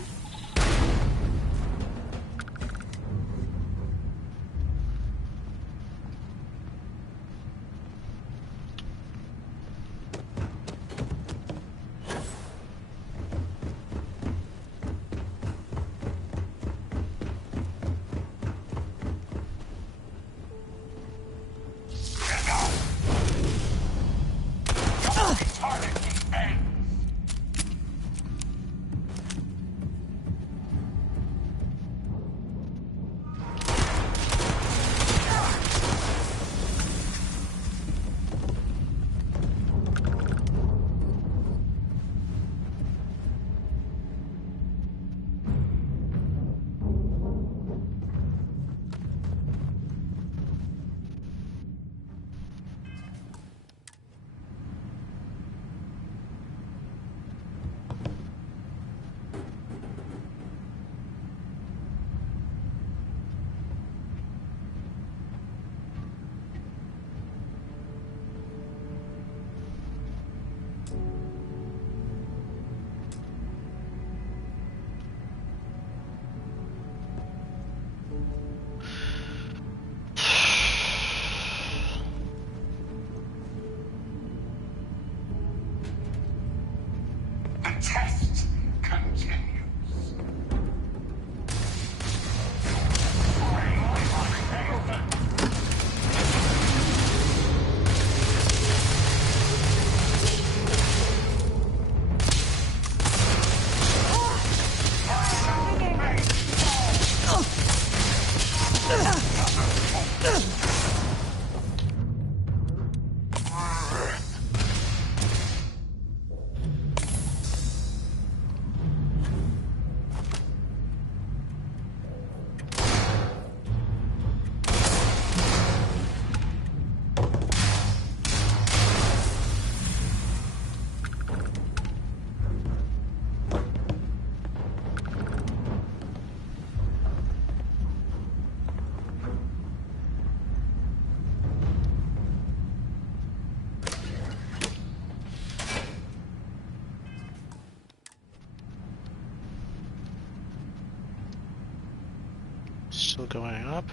Test continues. Still going up.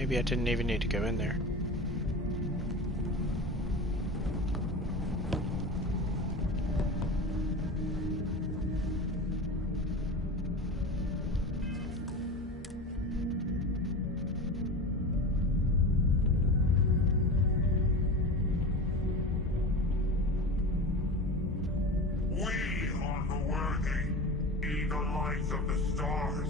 maybe I didn't even need to go in there. Of the stars.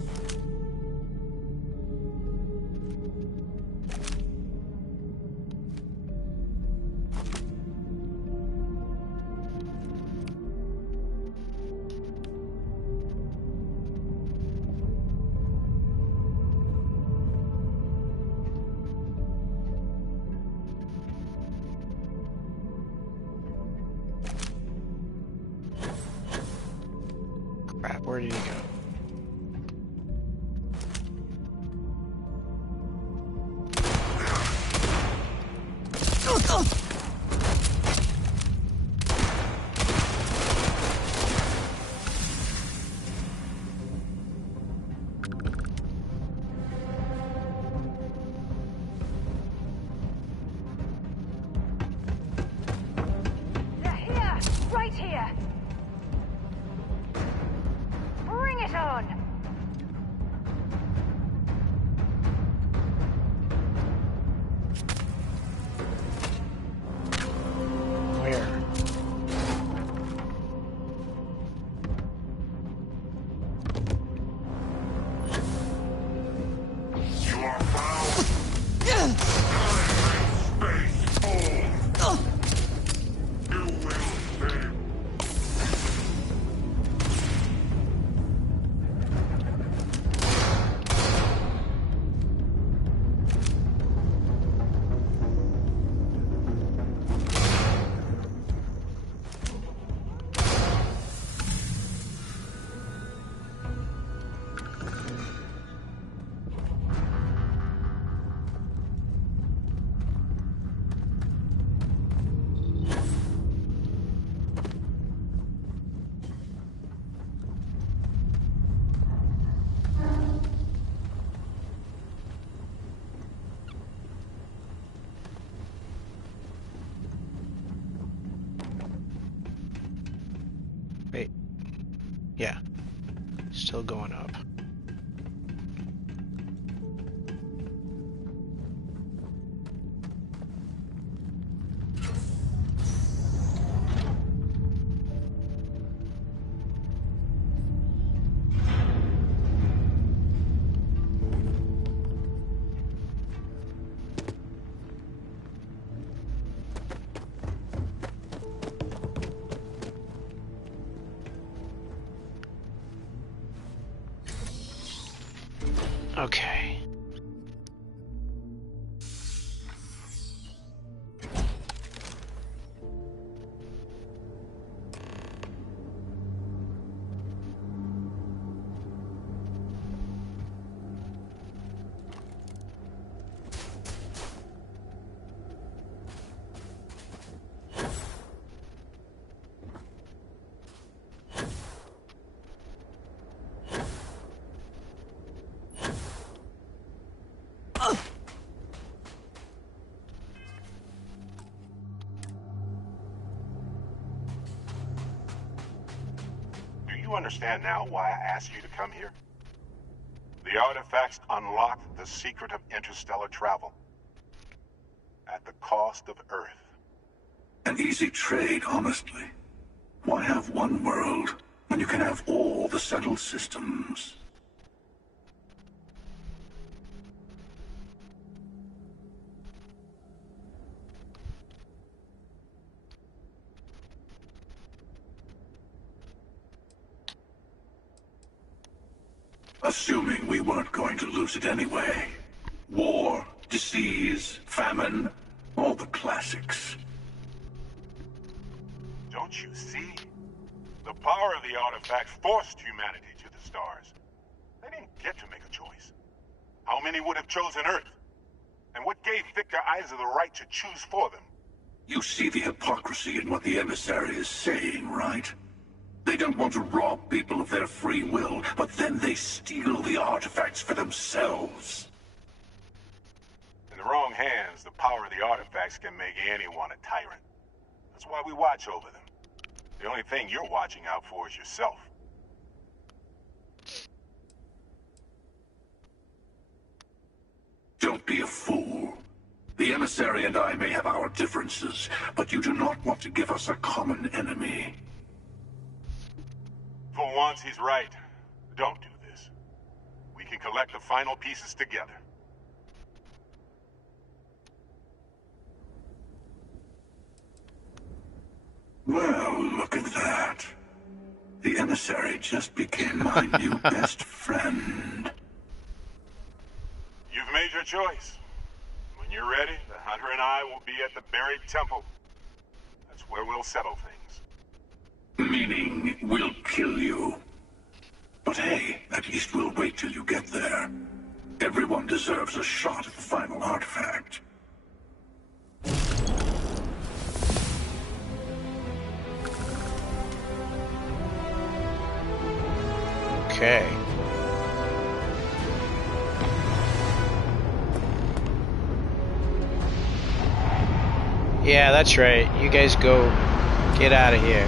Crap, where did he go? They're here! Right here! Bring it on! Where? You are found. Space hold. You will save. Wait. Yeah. Still going up. Okay. Do you understand now why I asked you to come here? The artifacts unlock the secret of interstellar travel. At the cost of Earth. An easy trade, honestly. Why have one world when you can have all the settled systems? Assuming we weren't going to lose it anyway. War, disease, famine, all the classics. Don't you see? The power of the artifacts forced humanity to the stars. They didn't get to make a choice. How many would have chosen Earth? And what gave Victor Isa the right to choose for them? You see the hypocrisy in what the emissary is saying, right? They don't want to rob people of their free will, but then they steal the artifacts for themselves. because the power of the artifacts can make anyone a tyrant. That's why we watch over them. The only thing you're watching out for is yourself. Don't be a fool. The emissary and I may have our differences, but you do not want to give us a common enemy. For once, he's right. Don't do this. We can collect the final pieces together. Well, look at that. The emissary just became my new best friend. You've made your choice. When you're ready, the Hunter and I will be at the buried temple. That's where we'll settle things. Meaning, we'll kill you. But hey, at least we'll wait till you get there. Everyone deserves a shot at the final artifact. Okay. Yeah, that's right. You guys go. Get out of here.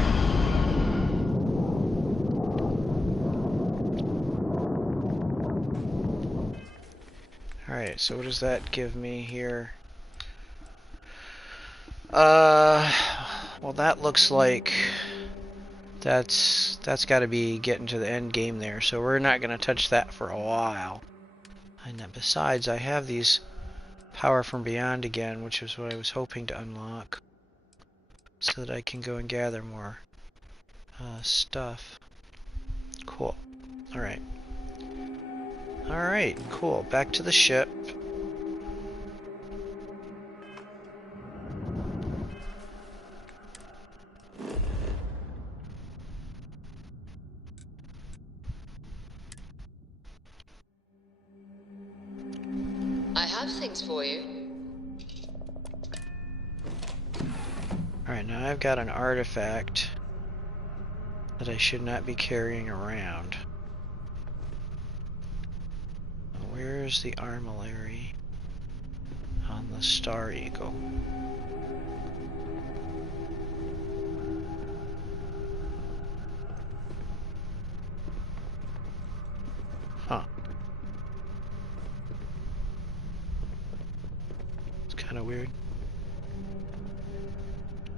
Alright, so what does that give me here? Well, that looks like that's got to be getting to the end game there, so we're not going to touch that for a while. And then besides, I have these Power from Beyond again, which is what I was hoping to unlock, so that I can go and gather more stuff. Cool. Alright. Alright, cool. Back to the ship. I have things for you. Alright, now I've got an artifact that I should not be carrying around. Where's the armillary on the Star Eagle? Huh. It's kind of weird.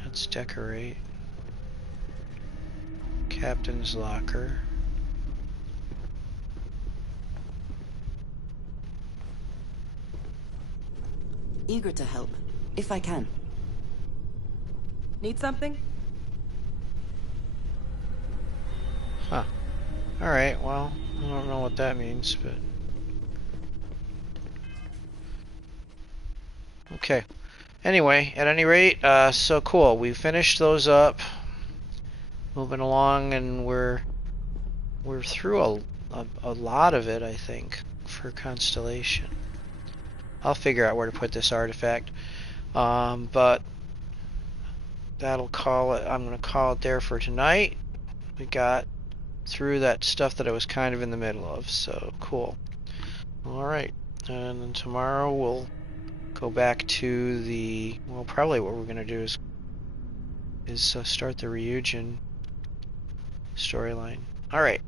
Let's decorate. Captain's locker. Eager to help, if I can. Need something? Huh. Alright, well, I don't know what that means, but... Okay. Anyway, at any rate, so cool. We finished those up. Moving along, and we're through a lot of it, I think, for Constellation. I'll figure out where to put this artifact, but that'll call it. I'm going to call it there for tonight. We got through that stuff that I was kind of in the middle of, so cool. Alright, and then tomorrow we'll go back to the, well, probably what we're going to do is start the Ryujin storyline. Alright.